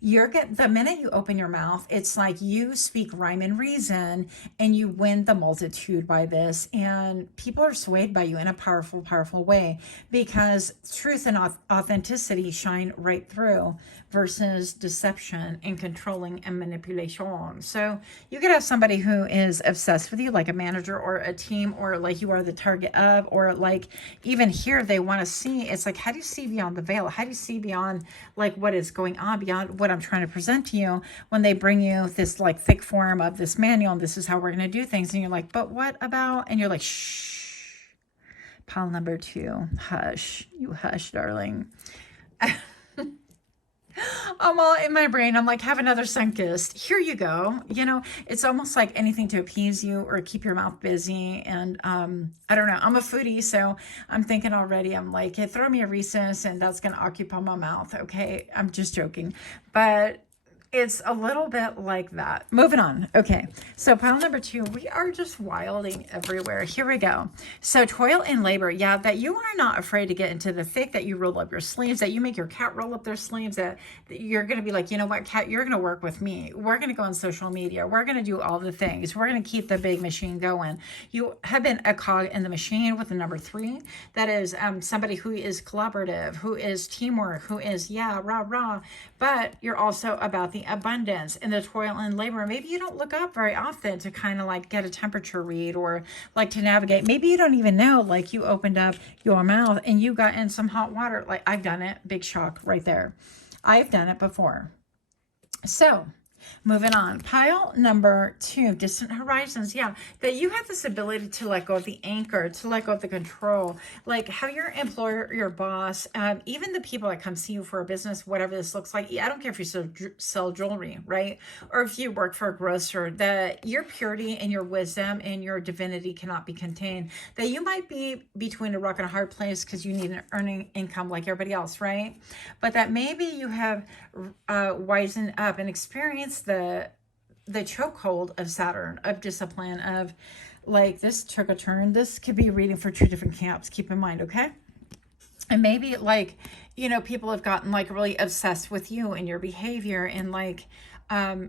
the minute you open your mouth, it's like you speak rhyme and reason, and you win the multitude by this, and people are swayed by you in a powerful, powerful way, because truth and authenticity shine right through versus deception and controlling and manipulation. So you could have somebody who is obsessed with you, like a manager or a team, or like you are the target of, or like even here they want to see. It's like, how do you see beyond the veil? How do you see beyond like what is going on, beyond what I'm trying to present to you, when they bring you this like thick form of this manual, and this is how we're going to do things, and you're like, but what about? And you're like, shh. Pile number 2, hush. You hush, darling. I'm all in my brain. I'm like, have another Sunkist. Here you go. You know, it's almost like anything to appease you or keep your mouth busy. And I don't know. I'm a foodie, so I'm thinking already. I'm like, hey, throw me a Reese's, and that's gonna occupy my mouth. Okay, I'm just joking, but it's a little bit like that. Moving on. Okay. So pile number 2, we are just wilding everywhere. Here we go. So toil and labor. Yeah, that you are not afraid to get into the thick, that you roll up your sleeves, that you make your cat roll up their sleeves, that you're going to be like, you know what, cat, you're going to work with me. We're going to go on social media. We're going to do all the things. We're going to keep the big machine going. You have been a cog in the machine with the number 3. That is somebody who is collaborative, who is teamwork, who is, yeah, rah, rah. But you're also about the abundance and the toil and labor. Maybe you don't look up very often to kind of like get a temperature read or like to navigate. Maybe you don't even know, like you opened up your mouth and you got in some hot water. Like I've done it. Big shock right there. I've done it before. So moving on, pile number 2, distant horizons. Yeah, that you have this ability to let go of the anchor, to let go of the control, like how your employer, your boss, even the people that come see you for a business, whatever this looks like. I don't care if you sell jewelry, right? Or if you work for a grocer, that your purity and your wisdom and your divinity cannot be contained. That you might be between a rock and a hard place because you need an earning income like everybody else, right? But that maybe you have wisened up and experienced the chokehold of Saturn, of discipline, of like this took a turn. This could be a reading for 2 different camps. Keep in mind, okay? And maybe like, you know, people have gotten like really obsessed with you and your behavior and like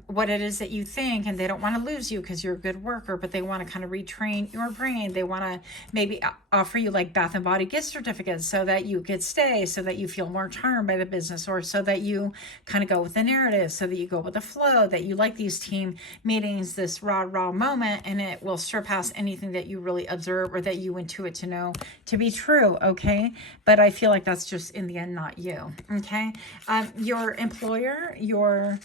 what it is that you think, and they don't want to lose you because you're a good worker, but they want to kind of retrain your brain. They want to maybe offer you like bath and body gift certificates so that you could stay, so that you feel more charmed by the business, or so that you kind of go with the narrative, so that you go with the flow, that you like these team meetings, this raw moment, and it will surpass anything that you really observe or that you intuit to know to be true, okay? But I feel like that's just in the end not you, okay? Your employer, your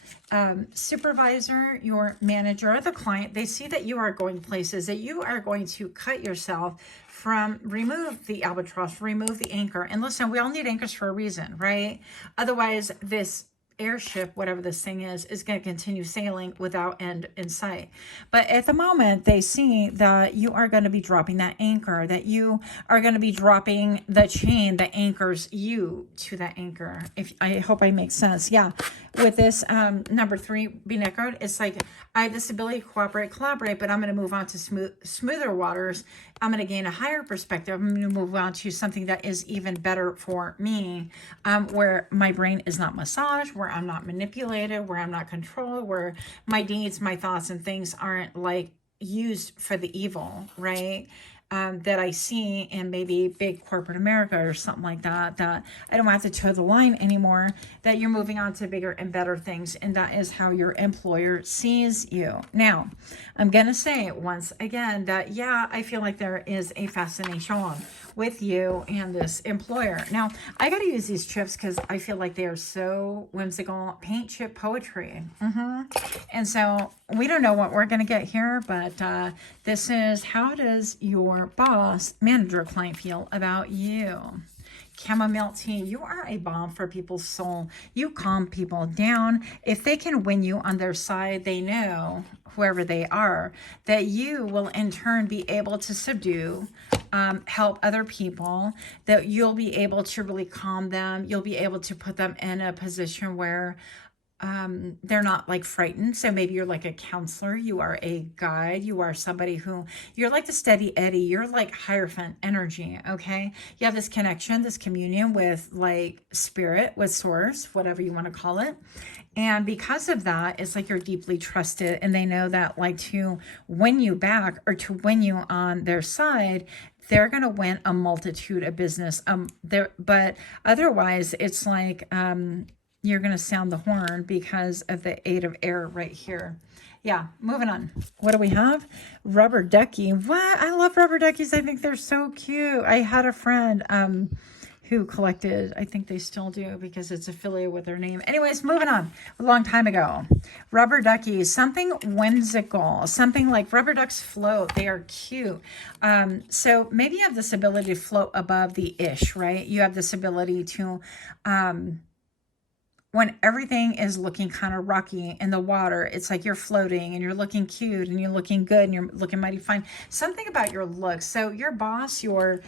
supervisor, your manager, the client, they see that you are going places, that you are going to cut yourself from, remove the albatross, remove the anchor. And listen, we all need anchors for a reason, right? Otherwise, this airship, whatever this thing is going to continue sailing without end in sight. But at the moment, they see that you are going to be dropping that anchor, that you are going to be dropping the chain that anchors you to that anchor. If I hope I make sense. Yeah. With this number 3 being echoed, it's like I have this ability to cooperate, collaborate, but I'm going to move on to smoother waters. I'm going to gain a higher perspective. I'm going to move on to something that is even better for me, where my brain is not massaged, where I'm not manipulated, where I'm not controlled, where my deeds, my thoughts, and things aren't like used for the evil, right? That I see in maybe big corporate America or something like that, that I don't have to toe the line anymore, that you're moving on to bigger and better things. And that is how your employer sees you. Now, I'm going to say once again that, yeah, I feel like there is a fascination with you and this employer. Now, I got to use these chips because I feel like they are so whimsical. Paint chip poetry. And so we don't know what we're going to get here, but this is, how does your boss, manager, client feel about you? Chamomile tea, you are a balm for people's soul. You calm people down. If they can win you on their side, they know, whoever they are, that you will in turn be able to subdue, help other people, that you'll be able to really calm them. You'll be able to put them in a position where they're not like frightened. So maybe you're like a counselor, you are a guide, you are somebody who, you're like the steady Eddie, you're like Hierophant energy, okay? You have this connection, this communion with like spirit, with source, whatever you want to call it. And because of that, it's like you're deeply trusted, and they know that like to win you back or to win you on their side, they're going to win a multitude of business. But otherwise it's like, you're going to sound the horn because of the 8 of air right here. Yeah, moving on. What do we have? Rubber ducky. What? I love rubber duckies. I think they're so cute. I had a friend who collected, I think they still do because it's affiliated with their name. Anyways, moving on. A long time ago. Rubber duckies, something whimsical, something like rubber ducks float. They are cute. So maybe you have this ability to float above the ish, right? You have this ability to when everything is looking kind of rocky in the water, it's like you're floating and you're looking cute and you're looking good and you're looking mighty fine. Something about your looks. So your boss, your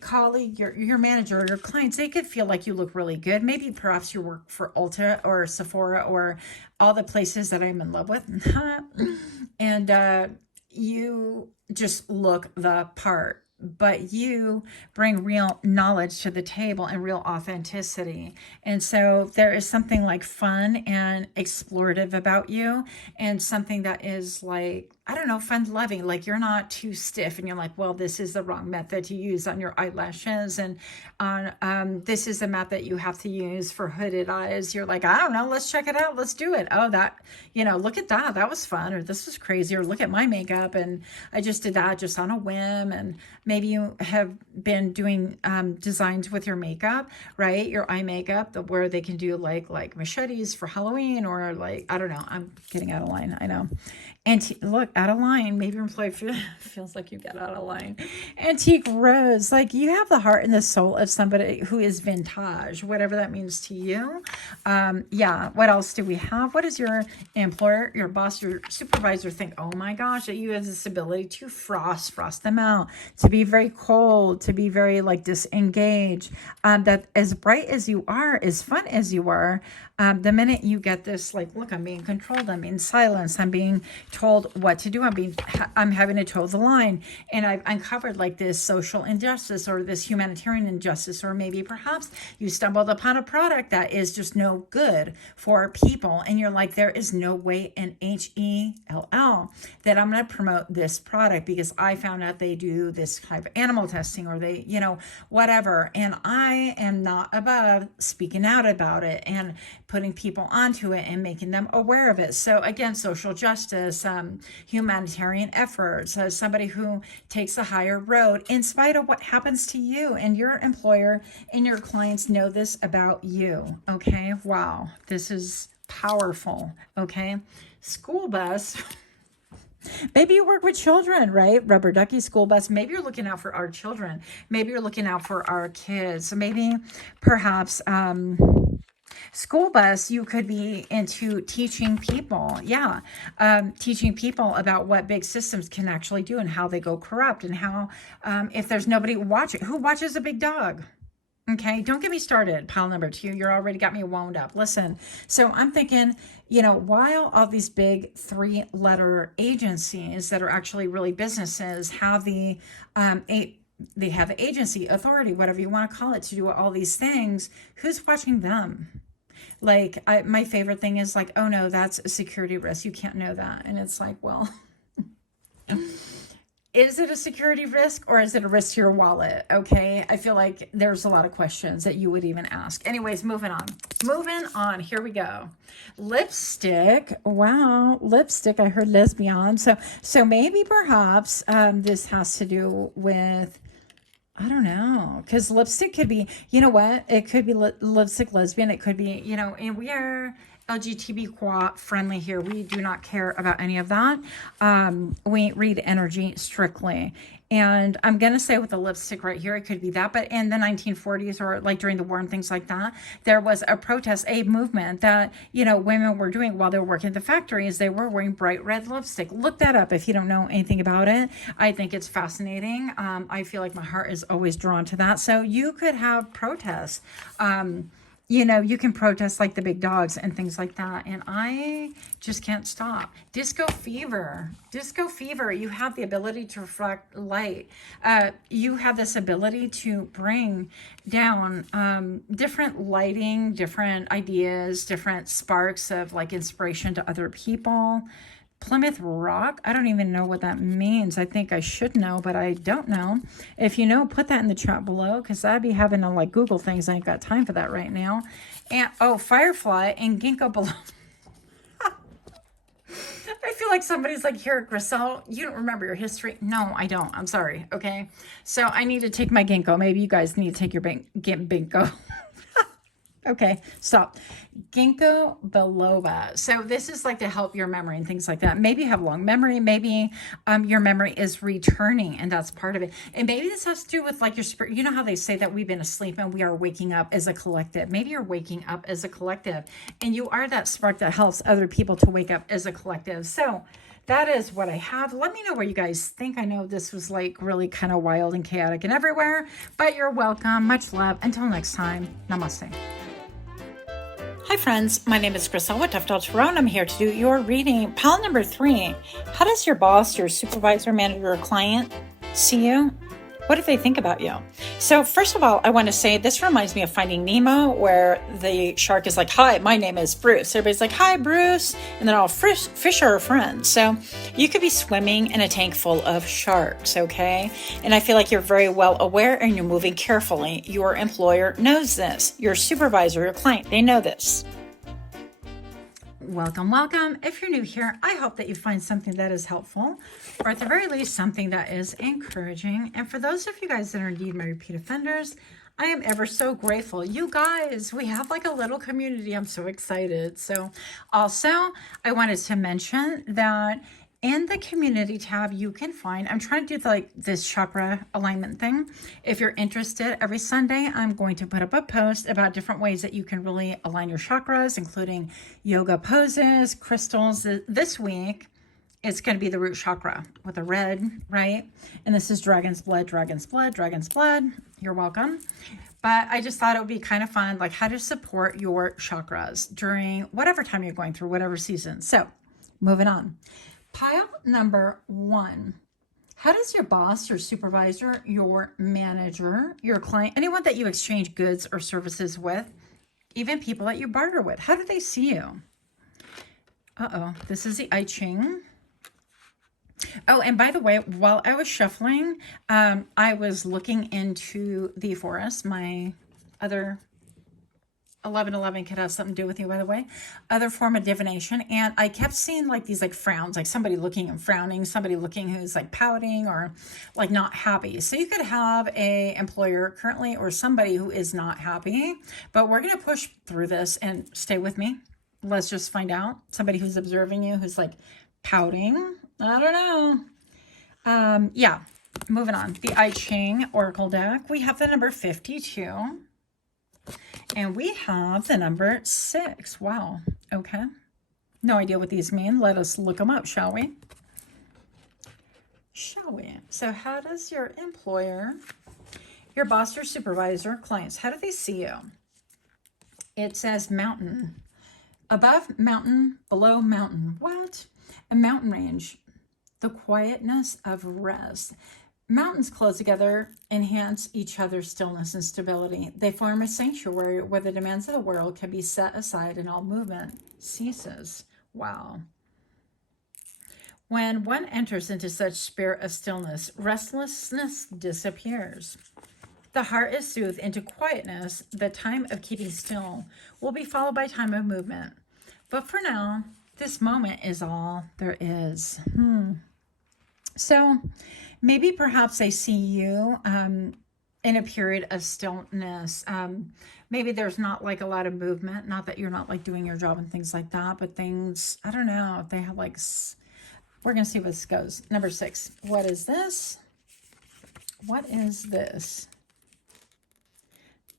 colleague, your manager, your clients, they could feel like you look really good. Maybe perhaps you work for Ulta or Sephora or all the places that I'm in love with. And you just look the part. But you bring real knowledge to the table and real authenticity. And so there is something like fun and explorative about you, and something that is like, I don't know, fun loving. Like you're not too stiff and you're like, well, this is the wrong method to use on your eyelashes. And on this is the method you have to use for hooded eyes. You're like, I don't know, let's check it out. Let's do it. Oh, that, look at that. That was fun. Or this was crazy. Or look at my makeup. And I just did that just on a whim. And maybe you have been doing designs with your makeup, right? Your eye makeup, where they can do like machetes for Halloween, or like, I don't know. I'm getting out of line. I know. And look, out of line. Maybe your employee feels like you get out of line. Antique rose. Like you have the heart and the soul of somebody who is vintage, whatever that means to you. Yeah. What else do we have? What does your employer, your boss, your supervisor think? Oh my gosh, that you have this ability to frost them out, to be very cold, to be very like disengaged. That as bright as you are, as fun as you are, the minute you get this, like, look, I'm being controlled, I'm being silenced, I'm being told what to do, I'm having to toe the line, and I've uncovered like this social injustice or this humanitarian injustice, or maybe perhaps you stumbled upon a product that is just no good for people, and you're like, there is no way in HELL that I'm going to promote this product because I found out they do this type of animal testing, or they, whatever, and I am not above speaking out about it and putting people onto it and making them aware of it. So again, social justice, humanitarian efforts, somebody who takes the higher road in spite of what happens to you, and your employer and your clients know this about you. Okay. Wow. This is powerful. Okay. School bus. Maybe you work with children, right? Rubber ducky school bus. Maybe you're looking out for our children. Maybe you're looking out for our kids. So maybe perhaps, school bus, you could be into teaching people. Yeah. Teaching people about what big systems can actually do and how they go corrupt, and how, if there's nobody watching, who watches a big dog? Okay. Don't get me started. Pile number 2. You're already got me wound up. Listen. So I'm thinking, while all these big 3-letter agencies that are actually really businesses have they have agency, authority, whatever you want to call it, to do all these things, who's watching them? Like, my favorite thing is like, oh no, that's a security risk. You can't know that. And it's like, well, is it a security risk, or is it a risk to your wallet? Okay. I feel like there's a lot of questions that you would even ask. Anyways, moving on. Here we go. Lipstick. Wow. Lipstick. I heard lesbian. So maybe perhaps, this has to do with, I don't know, because lipstick could be, it could be lipstick lesbian. It could be, and we are LGBTQ friendly here. We do not care about any of that. We read energy strictly. And I'm going to say with the lipstick right here, it could be that. But in the 1940s, or like during the war and things like that, there was a protest, a movement that, women were doing while they were working at the factories. They were wearing bright red lipstick. Look that up if you don't know anything about it. I think it's fascinating. I feel like my heart is always drawn to that. So you could have protests. You can protest like the big dogs and things like that. And I just can't stop. Disco fever. You have the ability to reflect light. You have this ability to bring down different lighting, different ideas, different sparks of like inspiration to other people. Plymouth Rock. I don't even know what that means. I think I should know, but I don't know. If you know, put that in the chat below, because I'd be having to like Google things. I ain't got time for that right now. And Firefly and Ginkgo below. I feel like somebody's like, here, Grisel, you don't remember your history. No, I don't. I'm sorry. Okay. So I need to take my ginkgo. Maybe you guys need to take your ginkgo. Okay, stop. Ginkgo biloba. So this is like to help your memory and things like that. Maybe you have long memory. Maybe your memory is returning, and that's part of it. And maybe this has to do with like your spirit. You know how they say that we've been asleep and we are waking up as a collective. Maybe you're waking up as a collective, and you are that spark that helps other people to wake up as a collective. So that is what I have. Let me know what you guys think. I know this was like really kind of wild and chaotic and everywhere, but you're welcome. Much love. Until next time, namaste. Hi friends, my name is Crystal with Toughdolltarot, and I'm here to do your reading. Pile number 3. How does your boss, your supervisor, manager, or client see you? What do they think about you? So first of all, I want to say this reminds me of Finding Nemo, where the shark is like, hi, my name is Bruce. Everybody's like, hi, Bruce. And then all fish are friends. So you could be swimming in a tank full of sharks, okay? And I feel like you're very well aware and you're moving carefully. Your employer knows this. Your supervisor, your client, they know this. Welcome, welcome. If you're new here, I hope that you find something that is helpful, or at the very least, something that is encouraging. And for those of you guys that are indeed my repeat offenders, I am ever so grateful. You guys, we have like a little community. I'm so excited. So also, I wanted to mention that in the community tab, you can find, I'm trying to do like this chakra alignment thing. If you're interested, every Sunday, I'm going to put up a post about different ways that you can really align your chakras, including yoga poses, crystals. This week, it's going to be the root chakra with a red, right? And this is dragon's blood, dragon's blood, dragon's blood. You're welcome. But I just thought it would be kind of fun, like how to support your chakras during whatever time you're going through, whatever season. So moving on. Pile number 1. How does your boss, your supervisor, your manager, your client, anyone that you exchange goods or services with, even people that you barter with, how do they see you? Uh-oh, this is the Ching. Oh, and by the way, while I was shuffling, I was looking into the forest. My other 1111 could have something to do with you, by the way, other form of divination. And I kept seeing like these like frowns, like somebody looking and frowning, somebody looking who's like pouting or like not happy. So you could have a employer currently or somebody who is not happy, but we're going to push through this and stay with me. Let's just find out. Somebody who's observing you, who's like pouting. I don't know. Yeah, moving on. The I Ching Oracle deck. We have the number 52. And we have the number 6. Wow. Okay. No idea what these mean. Let us look them up, shall we? Shall we? So how does your employer, your boss, your supervisor, clients, how do they see you? It says mountain. Above mountain, below mountain. What? A mountain range. The quietness of rest. Mountains close together, enhance each other's stillness and stability. They form a sanctuary where the demands of the world can be set aside and all movement ceases. Wow. When one enters into such spirit of stillness, restlessness disappears. The heart is soothed into quietness. The time of keeping still will be followed by time of movement. But for now, this moment is all there is. So maybe perhaps I see you in a period of stillness. Maybe there's not like a lot of movement, not that you're not like doing your job and things like that, but things, I don't know, if they have like, we're going to see where this goes. Number 6. What is this? What is this?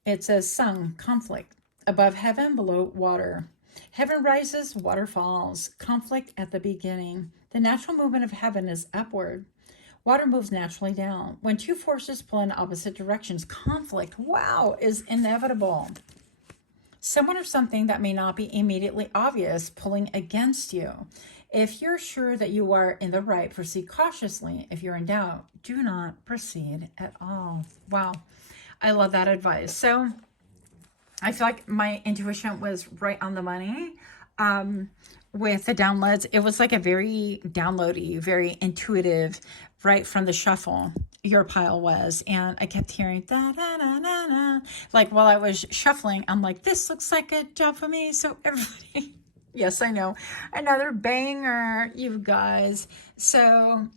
It says sun, conflict, above heaven, below water. Heaven rises, water falls, conflict at the beginning. The natural movement of heaven is upward. Water moves naturally down. When two forces pull in opposite directions, conflict, wow, is inevitable. Someone or something that may not be immediately obvious pulling against you. If you're sure that you are in the right, proceed cautiously. If you're in doubt, do not proceed at all. Wow, I love that advice. So I feel like my intuition was right on the money. With the downloads, it was like a very downloady, very intuitive, right from the shuffle, your pile was. And I kept hearing da da da da da. Like while I was shuffling, I'm like, this looks like a job for me. So everybody, yes, I know, another banger, you guys. So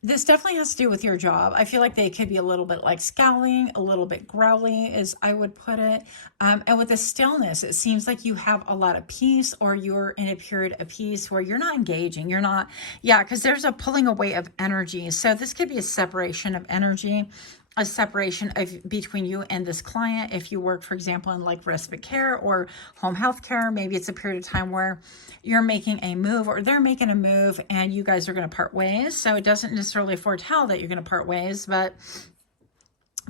This definitely has to do with your job. I feel like they could be a little bit like scowling, a little bit growly, as I would put it. And with the stillness, it seems like you have a lot of peace, or you're in a period of peace where you're not engaging. You're not, yeah, because there's a pulling away of energy. So this could be a separation of energy, a separation of between you and this client. If you work, for example, in like respite care or home health care, maybe it's a period of time where you're making a move or they're making a move and you guys are going to part ways. So it doesn't necessarily foretell that you're going to part ways, but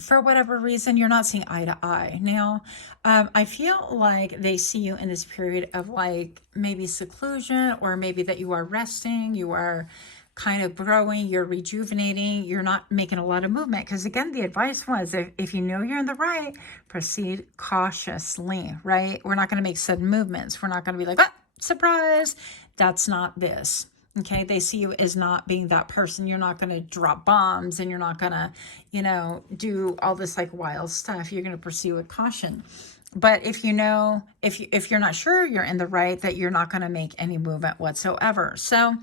for whatever reason, you're not seeing eye to eye. Now, I feel like they see you in this period of like maybe seclusion, or maybe that you are resting, you are kind of growing, you're rejuvenating, you're not making a lot of movement. Because again, the advice was, if you know you're in the right, proceed cautiously, right? We're not going to make sudden movements. We're not going to be like, oh, surprise. That's not this. Okay, they see you as not being that person. You're not going to drop bombs, and you're not going to, do all this like wild stuff. You're going to pursue with caution. But if you know, if you're not sure you're in the right, that you're not going to make any movement whatsoever. So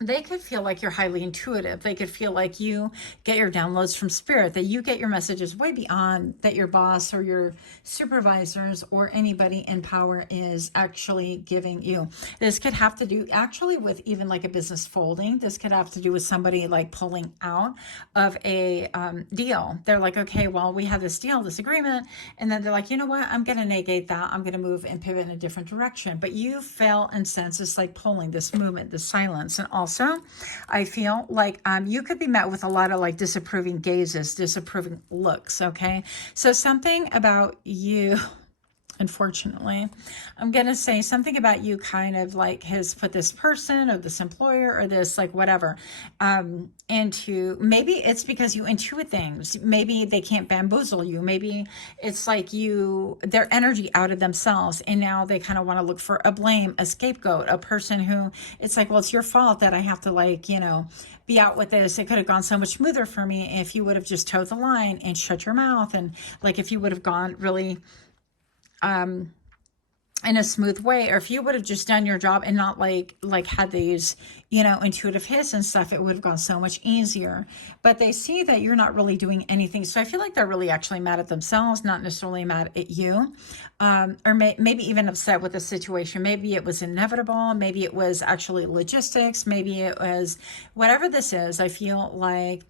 they could feel like you're highly intuitive. They could feel like you get your downloads from spirit, that you get your messages way beyond that your boss or your supervisors or anybody in power is actually giving you. This could have to do actually with even like a business folding. This could have to do with somebody like pulling out of a deal. They're like, okay, well, we have this deal, this agreement. And then they're like, you know what? I'm going to negate that. I'm going to move and pivot in a different direction. But you felt and sense this like pulling, this movement, this silence. And also, I feel like you could be met with a lot of like disapproving gazes, disapproving looks, okay? So something about you, unfortunately, I'm going to say something about you kind of like has put this person or this employer or this like whatever into, maybe it's because you intuit things. Maybe they can't bamboozle you. Maybe it's like their energy out of themselves, and now they kind of want to look for a blame, a scapegoat, a person who it's like, well, it's your fault that I have to like, be out with this. It could have gone so much smoother for me if you would have just towed the line and shut your mouth. And like, if you would have gone really in a smooth way, or if you would have just done your job and not like had these, intuitive hits and stuff, it would have gone so much easier. But they see that you're not really doing anything. So I feel like they're really actually mad at themselves, not necessarily mad at you, or maybe even upset with the situation. Maybe it was inevitable. Maybe it was actually logistics. Maybe it was whatever this is. I feel like,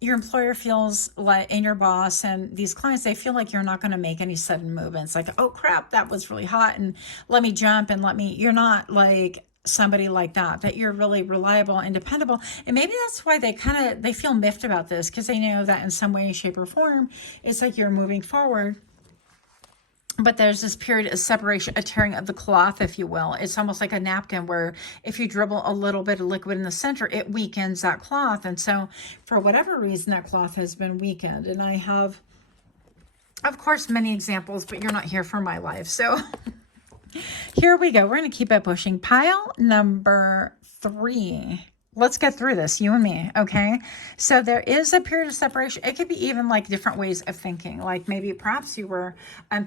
your employer feels like, and your boss and these clients, they feel like you're not going to make any sudden movements. Like, oh crap, that was really hot, and let me jump and you're not like somebody like that you're really reliable and dependable. And maybe that's why they feel miffed about this, because they know that in some way, shape, or form, it's like you're moving forward. But there's this period of separation, a tearing of the cloth, if you will. It's almost like a napkin where if you dribble a little bit of liquid in the center, it weakens that cloth. And so for whatever reason, that cloth has been weakened. And I have, of course, many examples, but you're not here for my life. So here we go. We're going to keep it pushing. Pile number 3. Let's get through this, you and me, okay? So there is a period of separation. It could be even like different ways of thinking. Like maybe perhaps you were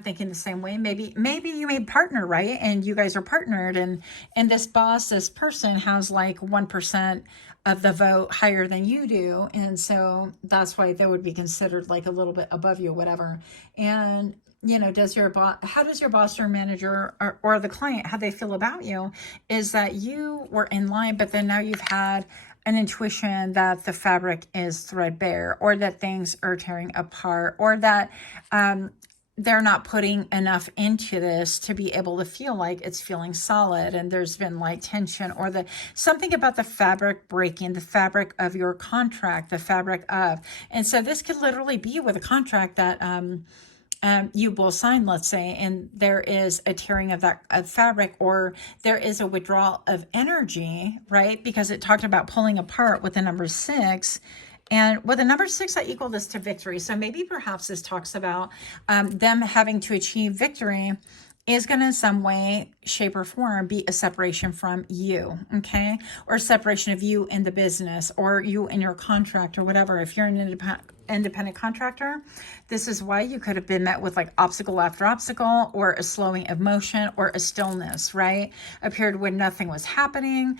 thinking the same way. Maybe you made partner, right? And you guys are partnered, and this boss, this person has like 1% of the vote higher than you do. And so that's why they would be considered like a little bit above you, whatever. And how does your boss or manager or the client, how they feel about you, is that you were in line, but then now you've had an intuition that the fabric is threadbare, or that things are tearing apart, or that they're not putting enough into this to be able to feel like it's feeling solid, and there's been like tension, or something about the fabric breaking, the fabric of your contract, the fabric of, and so this could literally be with a contract that you both sign, let's say, and there is a tearing of that fabric, or there is a withdrawal of energy, right? Because it talked about pulling apart with the number 6. And with the number 6, I equal this to victory. So maybe perhaps this talks about them having to achieve victory is going to in some way, shape, or form be a separation from you, okay? Or a separation of you in the business, or you in your contract, or whatever. If you're an independent contractor, this is why you could have been met with like obstacle after obstacle, or a slowing of motion, or a stillness, right? A period when nothing was happening.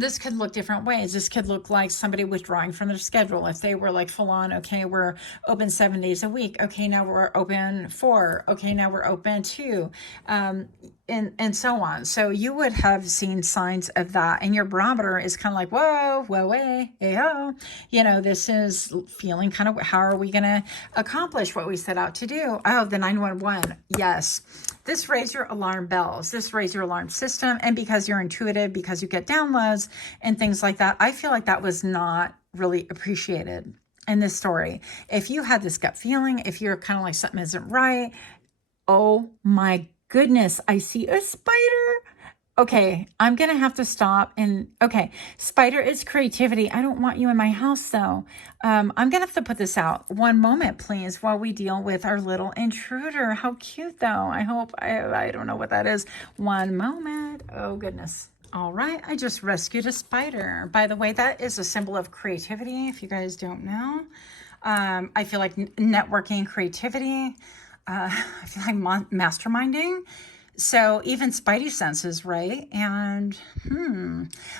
this could look different ways. This could look like somebody withdrawing from their schedule. If they were like full on, okay, we're open 7 days a week. Okay, now we're open 4. Okay, now we're open 2. And so on. So you would have seen signs of that. And your barometer is kind of like, whoa, whoa, hey, ho. You know, this is feeling kind of, how are we going to accomplish what we set out to do? Oh, the 911. Yes. This raised your alarm bells. This raised your alarm system. And because you're intuitive, because you get downloads and things like that, I feel like that was not really appreciated in this story. If you had this gut feeling, if you're kind of like something isn't right, oh my goodness, I see a spider. Okay, I'm going to have to stop. And okay, spider is creativity. I don't want you in my house though. I'm going to have to put this out. One moment, please, while we deal with our little intruder. How cute though. I hope, I don't know what that is. One moment. Oh goodness. All right, I just rescued a spider. By the way, that is a symbol of creativity, if you guys don't know. I feel like networking, creativity. I feel like masterminding. So even spidey senses, right? And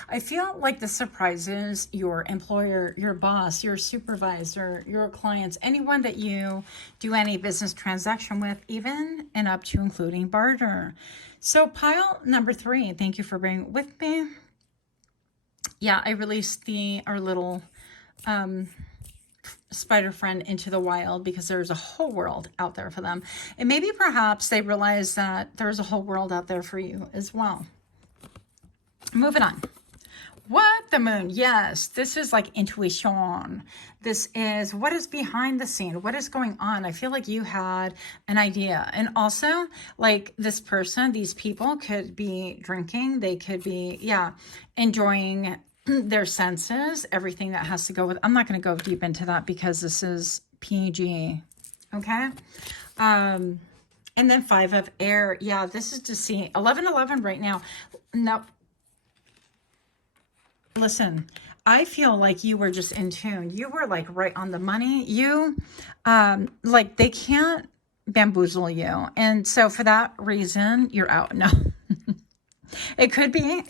I feel like this surprises your employer, your boss, your supervisor, your clients, anyone that you do any business transaction with, even and up to including barter. So pile number 3, thank you for being with me. Yeah, I released our little spider friend into the wild because there's a whole world out there for them. And maybe perhaps they realize that there's a whole world out there for you as well. Moving on. What? The moon. Yes, this is like intuition. This is what is behind the scene. What is going on? I feel like you had an idea. And also, like, this person, these people could be drinking. They could be, enjoying their senses, everything that has to go with, I'm not going to go deep into that because this is PG. Okay. And then 5 of air. Yeah, this is just seeing 11 right now. No. Listen, I feel like you were just in tune. You were like right on the money. You, like they can't bamboozle you. And so for that reason, you're out. No. It could be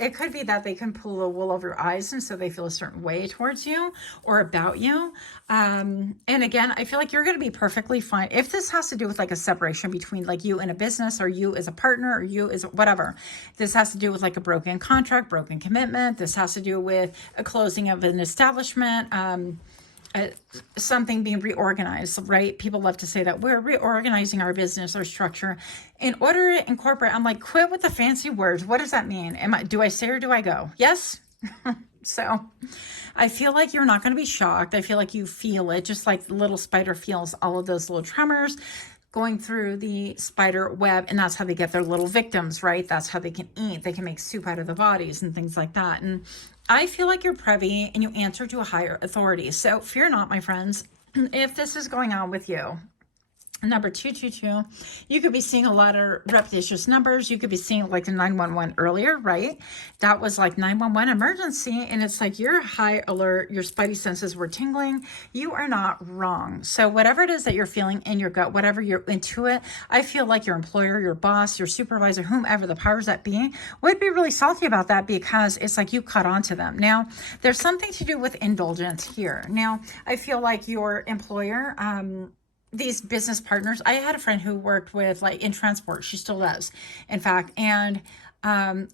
that they can pull the wool over your eyes and so they feel a certain way towards you or about you. And again, I feel like you're going to be perfectly fine. If this has to do with like a separation between like you and a business or you as a partner or you as whatever, this has to do with like a broken contract, broken commitment. This has to do with a closing of an establishment, something being reorganized, right? People love to say that we're reorganizing our business or structure in order to incorporate. I'm like, quit with the fancy words. What does that mean? Do I stay or do I go? Yes. So I feel like you're not going to be shocked. I feel like you feel it, just like the little spider feels all of those little tremors going through the spider web. And that's how they get their little victims, right? That's how they can eat. They can make soup out of the bodies and things like that. And I feel like you're privy and you answer to a higher authority. So fear not, my friends, if this is going on with you. Number 222, you could be seeing a lot of repetitious numbers. You could be seeing like the 911 earlier, right? That was like 911 emergency. And it's like you're high alert. Your spidey senses were tingling. You are not wrong. So whatever it is that you're feeling in your gut, whatever you're into it, I feel like your employer, your boss, your supervisor, whomever the powers that be would be really salty about that because it's like you caught on to them. Now, there's something to do with indulgence here. Now, I feel like your employer, these business partners, I had a friend who worked with like in transport. She still does, in fact. And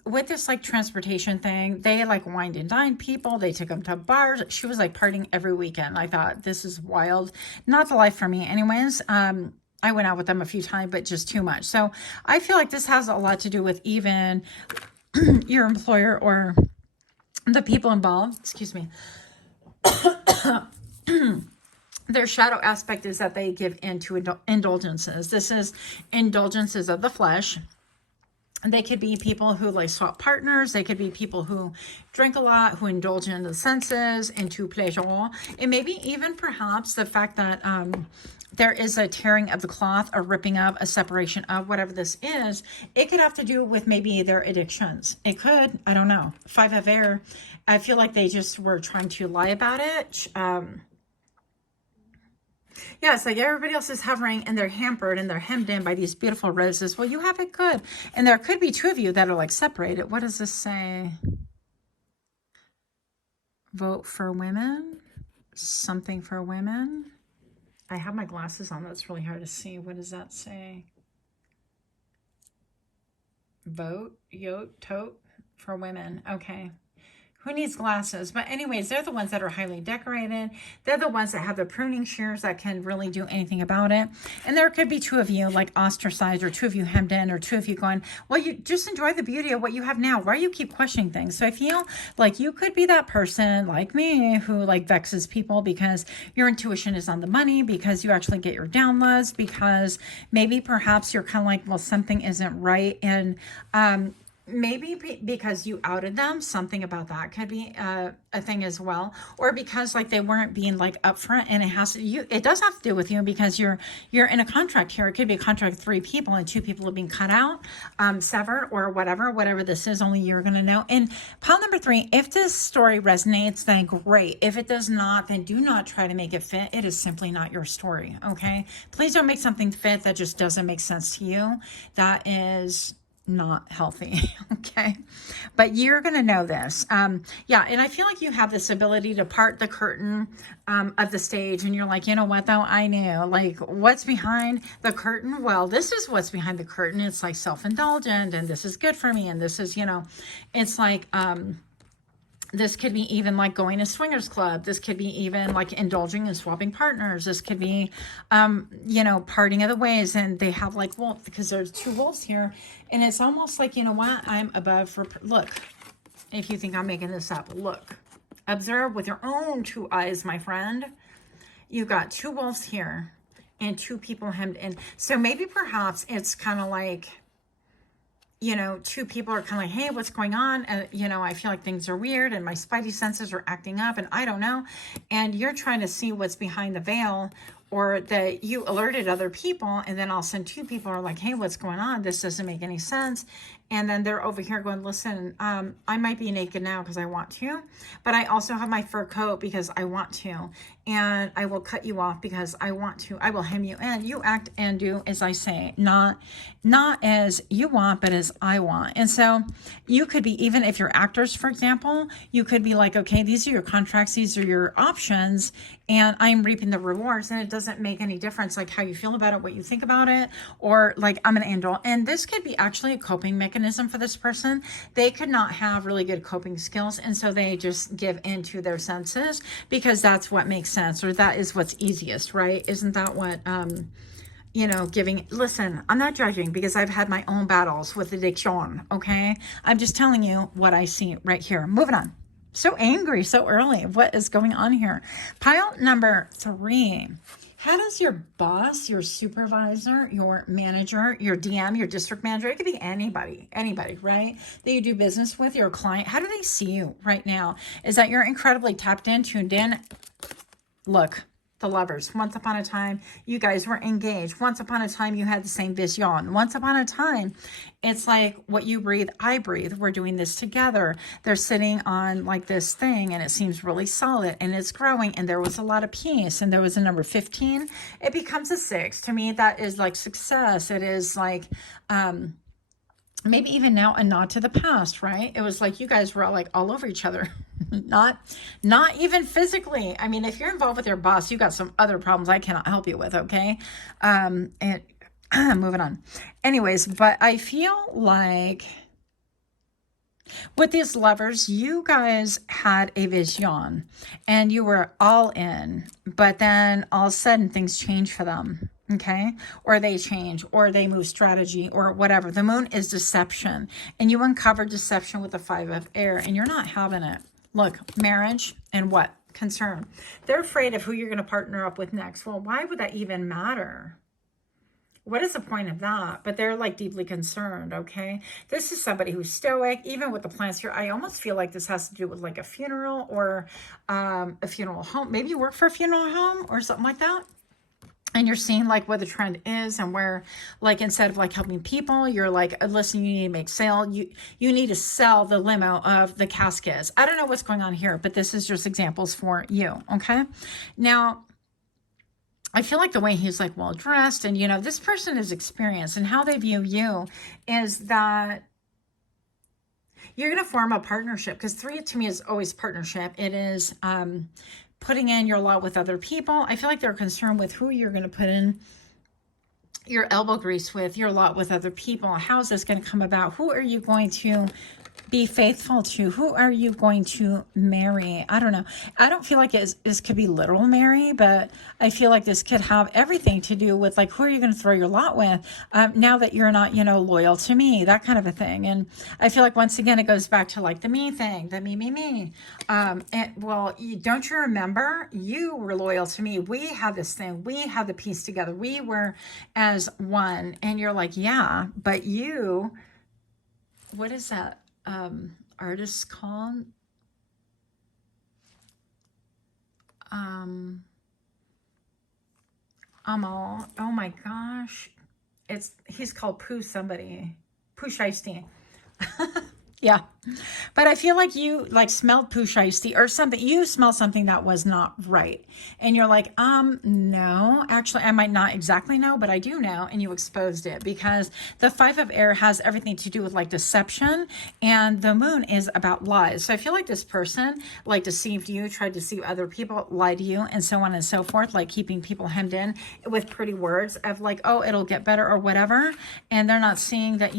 with this like transportation thing, they like wined and dined people. They took them to bars. She was like partying every weekend. I thought, this is wild. Not the life for me anyways. I went out with them a few times, but just too much. So I feel like this has a lot to do with even your employer or the people involved. Excuse me. Their shadow aspect is that they give in to indulgences. This is indulgences of the flesh. They could be people who like swap partners. They could be people who drink a lot, who indulge in the senses, into pleasure. And maybe even perhaps the fact that there is a tearing of the cloth, a ripping of, a separation of, whatever this is. It could have to do with maybe their addictions. It could, I don't know. 5 of air. I feel like they just were trying to lie about it. Yeah, it's like everybody else is hovering and they're hampered and they're hemmed in by these beautiful roses. Well, you have it good. And there could be 2 of you that are like separated. What does this say? Vote for women. Something for women. I have my glasses on. That's really hard to see. What does that say? Vote, tote for women. Okay. Who needs glasses? But anyways, they're the ones that are highly decorated. They're the ones that have the pruning shears that can really do anything about it. And there could be two of you like ostracized, or two of you hemmed in, or two of you going, well, you just enjoy the beauty of what you have now. Why do you keep questioning things? So I feel like you could be that person like me who like vexes people because your intuition is on the money, because you actually get your downloads, because maybe perhaps you're kind of like, well, something isn't right. And, maybe because you outed them, something about that could be a thing as well, or because like they weren't being like upfront, and it does have to do with you because you're in a contract here. It could be a contract with 3 people and 2 people are being cut out, severed, or whatever this is. Only you're gonna know. And pile number 3, if this story resonates, then great. If it does not, then do not try to make it fit. It is simply not your story. Okay, please don't make something fit that just doesn't make sense to you. That is not healthy. Okay, but you're gonna know this. Yeah, and I feel like you have this ability to part the curtain of the stage, and you're like, you know what though, I knew like what's behind the curtain. Well, this is what's behind the curtain. It's like self-indulgent, and this is good for me, and this is, you know, it's like this could be even like going to swingers club. This could be even like indulging in swapping partners. This could be, you know, parting of the ways. And they have like wolves, because there's 2 wolves here. And it's almost like, you know what? I'm above for, look, if you think I'm making this up, look, observe with your own 2 eyes, my friend. You've got 2 wolves here and 2 people hemmed in. So maybe perhaps it's kind of like, you know, 2 people are kind of like, hey, what's going on? And, you know, I feel like things are weird and my spidey senses are acting up and I don't know. And you're trying to see what's behind the veil, or that you alerted other people, and then all of a sudden 2 people are like, hey, what's going on? This doesn't make any sense. And then they're over here going, listen, I might be naked now because I want to, but I also have my fur coat because I want to, and I will cut you off because I want to. I will hem you in. You act and do as I say, not as you want, but as I want. And so you could be, even if you're actors, for example, you could be like, okay, these are your contracts, these are your options, and I'm reaping the rewards, and it doesn't make any difference like how you feel about it, what you think about it, or like I'm an angel. And this could be actually a coping mechanism for this person. They could not have really good coping skills, and so they just give into their senses because that's what makes sense, or that is what's easiest, right? Isn't that what you know, listen, I'm not judging because I've had my own battles with addiction, okay? I'm just telling you what I see right here. Moving on. So angry so early. What is going on here? Pile number 3. How does your boss, your supervisor, your manager, your DM, your district manager, it could be anybody, right, that you do business with, your client, how do they see you right now? Is that you're incredibly tapped in, tuned in? Look, the lovers. Once upon a time, you guys were engaged. Once upon a time, you had the same vision. Once upon a time, it's like what you breathe, I breathe. We're doing this together. They're sitting on like this thing, and it seems really solid, and it's growing, and there was a lot of peace, and there was a number 15. It becomes a 6. To me, that is like success. It is like, maybe even now a nod to the past, right? It was like you guys were all over each other. not even physically. I mean, if you're involved with your boss, you got some other problems I cannot help you with, okay? And moving on. Anyways, but I feel like with these lovers, you guys had a vision and you were all in, but then all of a sudden things change for them. Okay, or they change, or they move strategy, or whatever. The moon is deception, and you uncover deception with the 5 of air, and you're not having it. Look, marriage and what? Concern. They're afraid of who you're going to partner up with next. Well, why would that even matter? What is the point of that? But they're like deeply concerned, okay? This is somebody who's stoic, even with the plants here. I almost feel like this has to do with like a funeral, or a funeral home. Maybe you work for a funeral home or something like that. And you're seeing like where the trend is, and where like instead of like helping people, you're like, listen, you need to make sale. You need to sell the limo of the caskets. I don't know what's going on here, but this is just examples for you. Okay. Now, I feel like the way he's like well dressed, and you know, this person is experienced, and how they view you is that you're going to form a partnership, because 3 to me is always partnership. It is putting in your lot with other people. I feel like they're concerned with who you're going to put in your elbow grease with, your lot with other people. How is this going to come about? Who are you going to be faithful to? Who are you going to marry? I don't know. I don't feel like this could be literal marry, but I feel like this could have everything to do with like, who are you going to throw your lot with now that you're not, loyal to me, that kind of a thing. And I feel like once again, it goes back to like the me thing, the me. Don't you remember? You were loyal to me. We had this thing. We had the piece together. We were as one. And you're like, yeah, but you, what is that? Artist called oh my gosh, he's called Pooh somebody, Pooh Shiesty. Yeah, but I feel like you like smelled Pooh Shiesty or something. You smelled something that was not right, and you're like, no, actually, I might not exactly know, but I do know, and you exposed it, because the 5 of air has everything to do with like deception, and the moon is about lies. So I feel like this person like deceived you, tried to deceive other people, lied to you, and so on and so forth, like keeping people hemmed in with pretty words of like, oh, it'll get better or whatever, and they're not seeing that,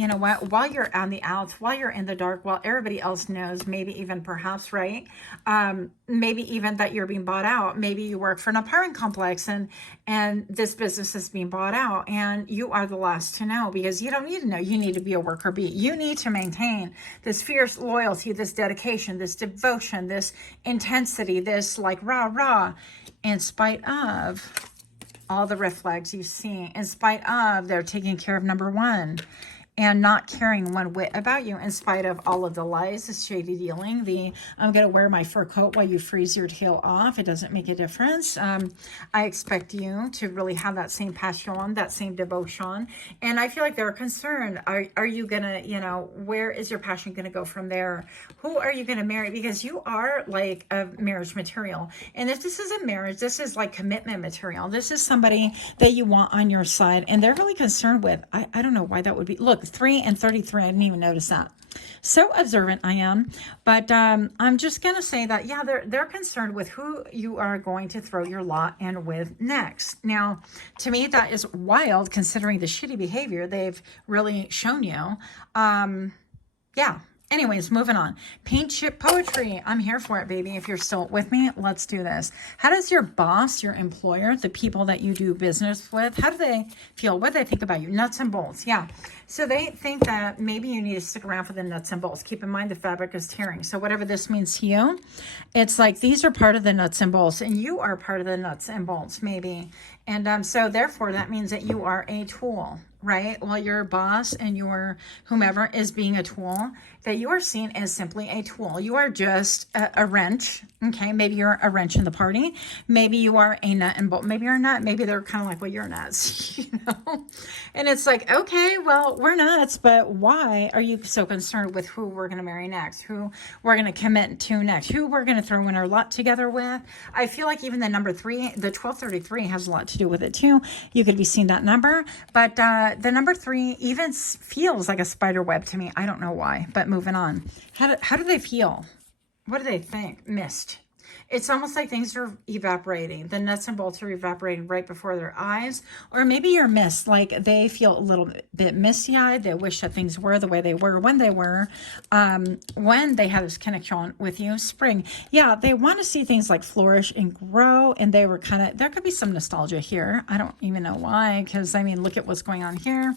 while you're on the outs, while you're in the dark, while everybody else knows, maybe even perhaps, right? Maybe even that you're being bought out. Maybe you work for an apartment complex and this business is being bought out, and you are the last to know, because you don't need to know. You need to be a worker bee. You need to maintain this fierce loyalty, this dedication, this devotion, this intensity, this like rah, in spite of all the red flags you see, in spite of they're taking care of number 1 and not caring one whit about you, in spite of all of the lies, the shady dealing, I'm going to wear my fur coat while you freeze your tail off. It doesn't make a difference. I expect you to really have that same passion, that same devotion. And I feel like they're concerned. Are you going to, where is your passion going to go from there? Who are you going to marry? Because you are like a marriage material. And if this is a marriage, this is like commitment material. This is somebody that you want on your side. And they're really concerned with, I don't know why that would be. Look, 3 and 33, I didn't even notice that. So observant I am, but I'm just going to say that, yeah, they're concerned with who you are going to throw your lot in with next. Now, to me, that is wild considering the shitty behavior they've really shown you. Yeah. Anyways, moving on. Paint chip poetry. I'm here for it, baby. If you're still with me, let's do this. How does your boss, your employer, the people that you do business with, how do they feel? What do they think about you? Nuts and bolts. Yeah. So they think that maybe you need to stick around for the nuts and bolts. Keep in mind the fabric is tearing. So whatever this means to you, it's like these are part of the nuts and bolts, and you are part of the nuts and bolts, maybe. And so therefore, that means that you are a tool, right? While your boss and your whomever is being a tool, that you are seen as simply a tool. You are just a wrench, okay? Maybe you're a wrench in the party. Maybe you are a nut and bolt. Maybe you're not. Maybe they're kind of like, well, you're nuts, And it's like, okay, well, we're nuts, but why are you so concerned with who we're going to marry next, who we're going to commit to next, who we're going to throw in our lot together with? I feel like even the number 3, the 1233 has a lot to do with it too. You could be seeing that number, but the number 3 even feels like a spider web to me. I don't know why, but moving on. How do they feel? What do they think? Mist. It's almost like things are evaporating. The nuts and bolts are evaporating right before their eyes. Or maybe you're missed. Like they feel a little bit misty-eyed. They wish that things were the way they were when they were. When they had this connection with you. Spring. Yeah, they want to see things like flourish and grow. And they were kind of, there could be some nostalgia here. I don't even know why. Because, I mean, look at what's going on here.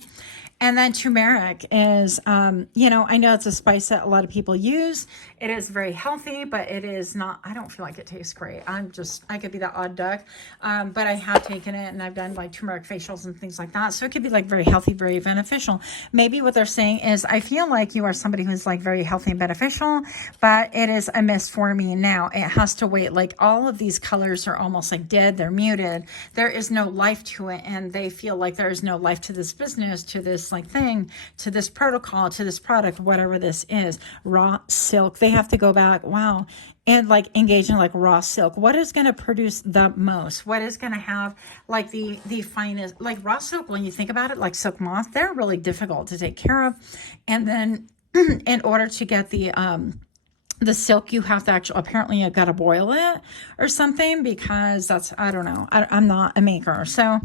And then turmeric is, I know it's a spice that a lot of people use. It is very healthy, but it is not, I don't feel like it tastes great. I could be that odd duck. But I have taken it and I've done like turmeric facials and things like that. So it could be like very healthy, very beneficial. Maybe what they're saying is, I feel like you are somebody who's like very healthy and beneficial, but it is a miss for me now. It has to wait. Like all of these colors are almost like dead. They're muted. There is no life to it. And they feel like there is no life to this business, to this like thing, to this protocol, to this product, whatever this is. Raw silk, they have to go back, wow, and like engage in like raw silk. What is going to produce the most? What is going to have like the finest, like raw silk, when you think about it, like silk moth, they're really difficult to take care of. And then in order to get the silk, you have to actually, apparently you got to boil it or something, because that's, I don't know. I'm not a maker. So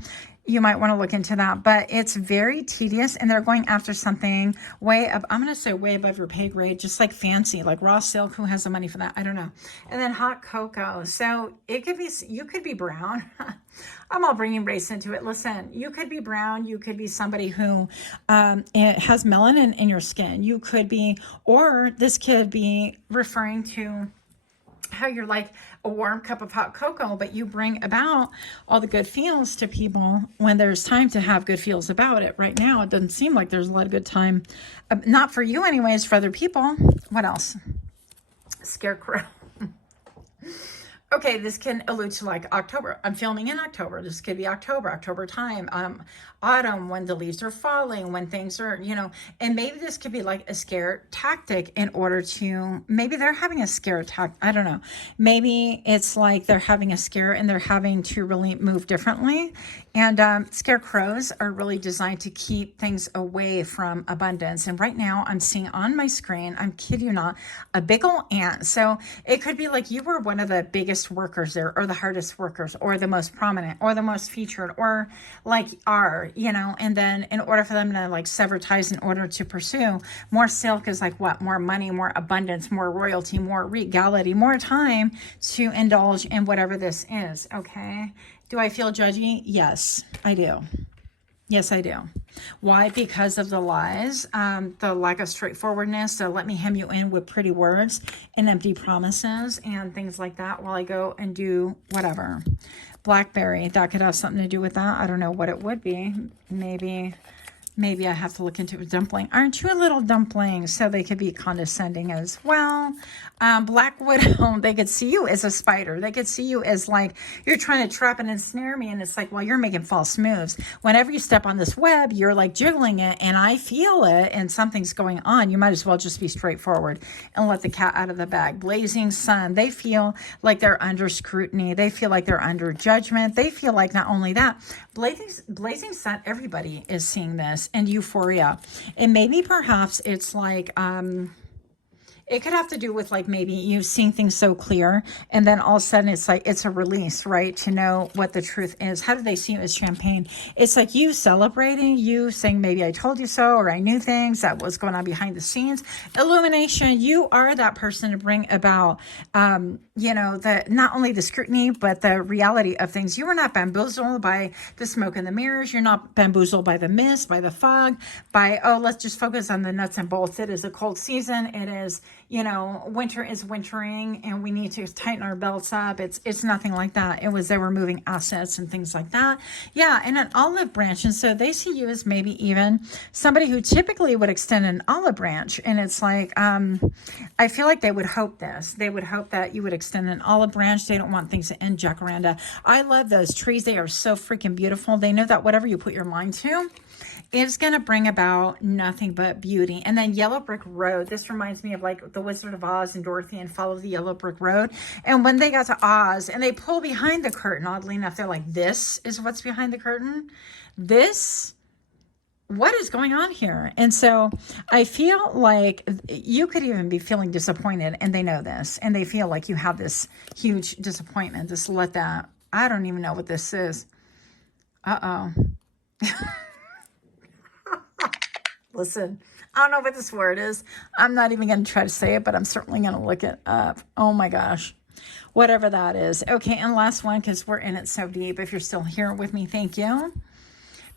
you might want to look into that, but it's very tedious, and they're going after something way up. I'm going to say way above your pay grade, just like fancy, like raw silk. Who has the money for that? I don't know. And then hot cocoa. So it could be, you could be brown. I'm all bringing race into it. Listen, you could be brown. You could be somebody who has melanin in your skin. You could be, or this could be referring to how you're like a warm cup of hot cocoa, but you bring about all the good feels to people when there's time to have good feels about it. Right now, it doesn't seem like there's a lot of good time. Not for you anyways, for other people. What else? Scarecrow. Okay, this can allude to like October. I'm filming in October. This could be October time, autumn, when the leaves are falling, when things are, and maybe this could be like a scare tactic in order to, maybe they're having a scare attack. I don't know. Maybe it's like they're having a scare and they're having to really move differently. And scarecrows are really designed to keep things away from abundance. And right now I'm seeing on my screen, I'm kidding you not, a big old ant. So it could be like you were one of the biggest workers there, or the hardest workers, or the most prominent, or the most featured, or like are, and then in order for them to like sever ties in order to pursue more silk is like what? More money, more abundance, more royalty, more regality, more time to indulge in whatever this is. Okay. Do I feel judgy? Yes, I do. Yes, I do. Why? Because of the lies, the lack of straightforwardness. So let me hem you in with pretty words and empty promises and things like that while I go and do whatever. Blackberry, that could have something to do with that. I don't know what it would be. Maybe I have to look into a dumpling. Aren't you a little dumpling? So they could be condescending as well. Black Widow, they could see you as a spider. They could see you as like, you're trying to trap and ensnare me. And it's like, well, you're making false moves. Whenever you step on this web, you're like jiggling it and I feel it and something's going on. You might as well just be straightforward and let the cat out of the bag. Blazing Sun, they feel like they're under scrutiny. They feel like they're under judgment. They feel like not only that, Blazing Sun, everybody is seeing this, and euphoria. And maybe perhaps it's like, it could have to do with like maybe you seeing things so clear, and then all of a sudden it's like it's a release, right? To know what the truth is. How do they see you as champagne? It's like you celebrating, you saying maybe I told you so, or I knew things that was going on behind the scenes. Illumination, you are that person to bring about, the not only the scrutiny but the reality of things. You are not bamboozled by the smoke and the mirrors. You're not bamboozled by the mist, by the fog, by let's just focus on the nuts and bolts. It is a cold season. It is, winter is wintering and we need to tighten our belts up. It's nothing like that. They were moving assets and things like that. Yeah. And an olive branch. And so they see you as maybe even somebody who typically would extend an olive branch. And it's like, I feel like they would hope this. They would hope that you would extend an olive branch. They don't want things to end jacaranda. I love those trees. They are so freaking beautiful. They know that whatever you put your mind to, it's going to bring about nothing but beauty. And then Yellow Brick Road. This reminds me of like the Wizard of Oz and Dorothy and Follow the Yellow Brick Road. And when they got to Oz and they pull behind the curtain, oddly enough, they're like, this is what's behind the curtain. What is going on here? And so I feel like you could even be feeling disappointed, and they know this, and they feel like you have this huge disappointment. Just let that, I don't even know what this is. Uh-oh. Listen, I don't know what this word is. I'm not even going to try to say it, but I'm certainly going to look it up. Oh my gosh. Whatever that is. Okay, and last one, because we're in it so deep. If you're still here with me, thank you.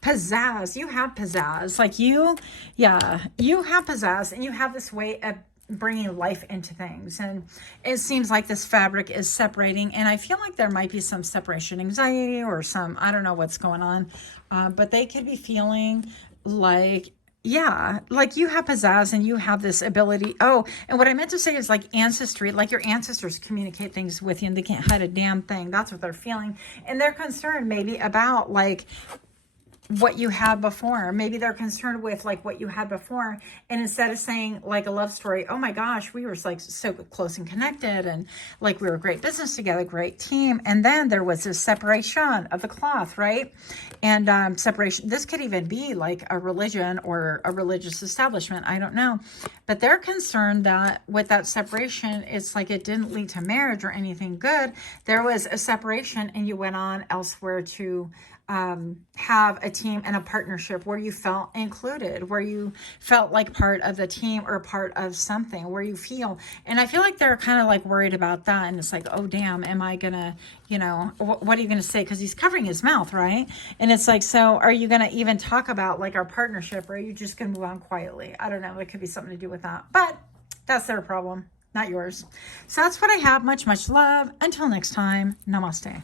Pizzazz. You have pizzazz. Like you have pizzazz, and you have this way of bringing life into things. And it seems like this fabric is separating, and I feel like there might be some separation anxiety or some, I don't know what's going on, but they could be feeling like, like you have pizzazz and you have this ability. Oh, and what I meant to say is like ancestry, like your ancestors communicate things with you and they can't hide a damn thing. That's what they're feeling. And they're concerned maybe about like, what you had before. Maybe they're concerned with like what you had before. And instead of saying like a love story, oh my gosh, we were like so close and connected, and like we were great business together, great team. And then there was this separation of the cloth, right? And separation, this could even be like a religion or a religious establishment. I don't know. But they're concerned that with that separation, it's like it didn't lead to marriage or anything good. There was a separation and you went on elsewhere to have a team and a partnership where you felt included, where you felt like part of the team or part of something, where you feel. And I feel like they're kind of like worried about that. And it's like, oh, damn, am I going to, you know, what are you going to say? Because he's covering his mouth, right? And it's like, so are you going to even talk about like our partnership, or are you just going to move on quietly? I don't know. It could be something to do with that. But that's their problem, not yours. So that's what I have. Much, much love. Until next time, namaste.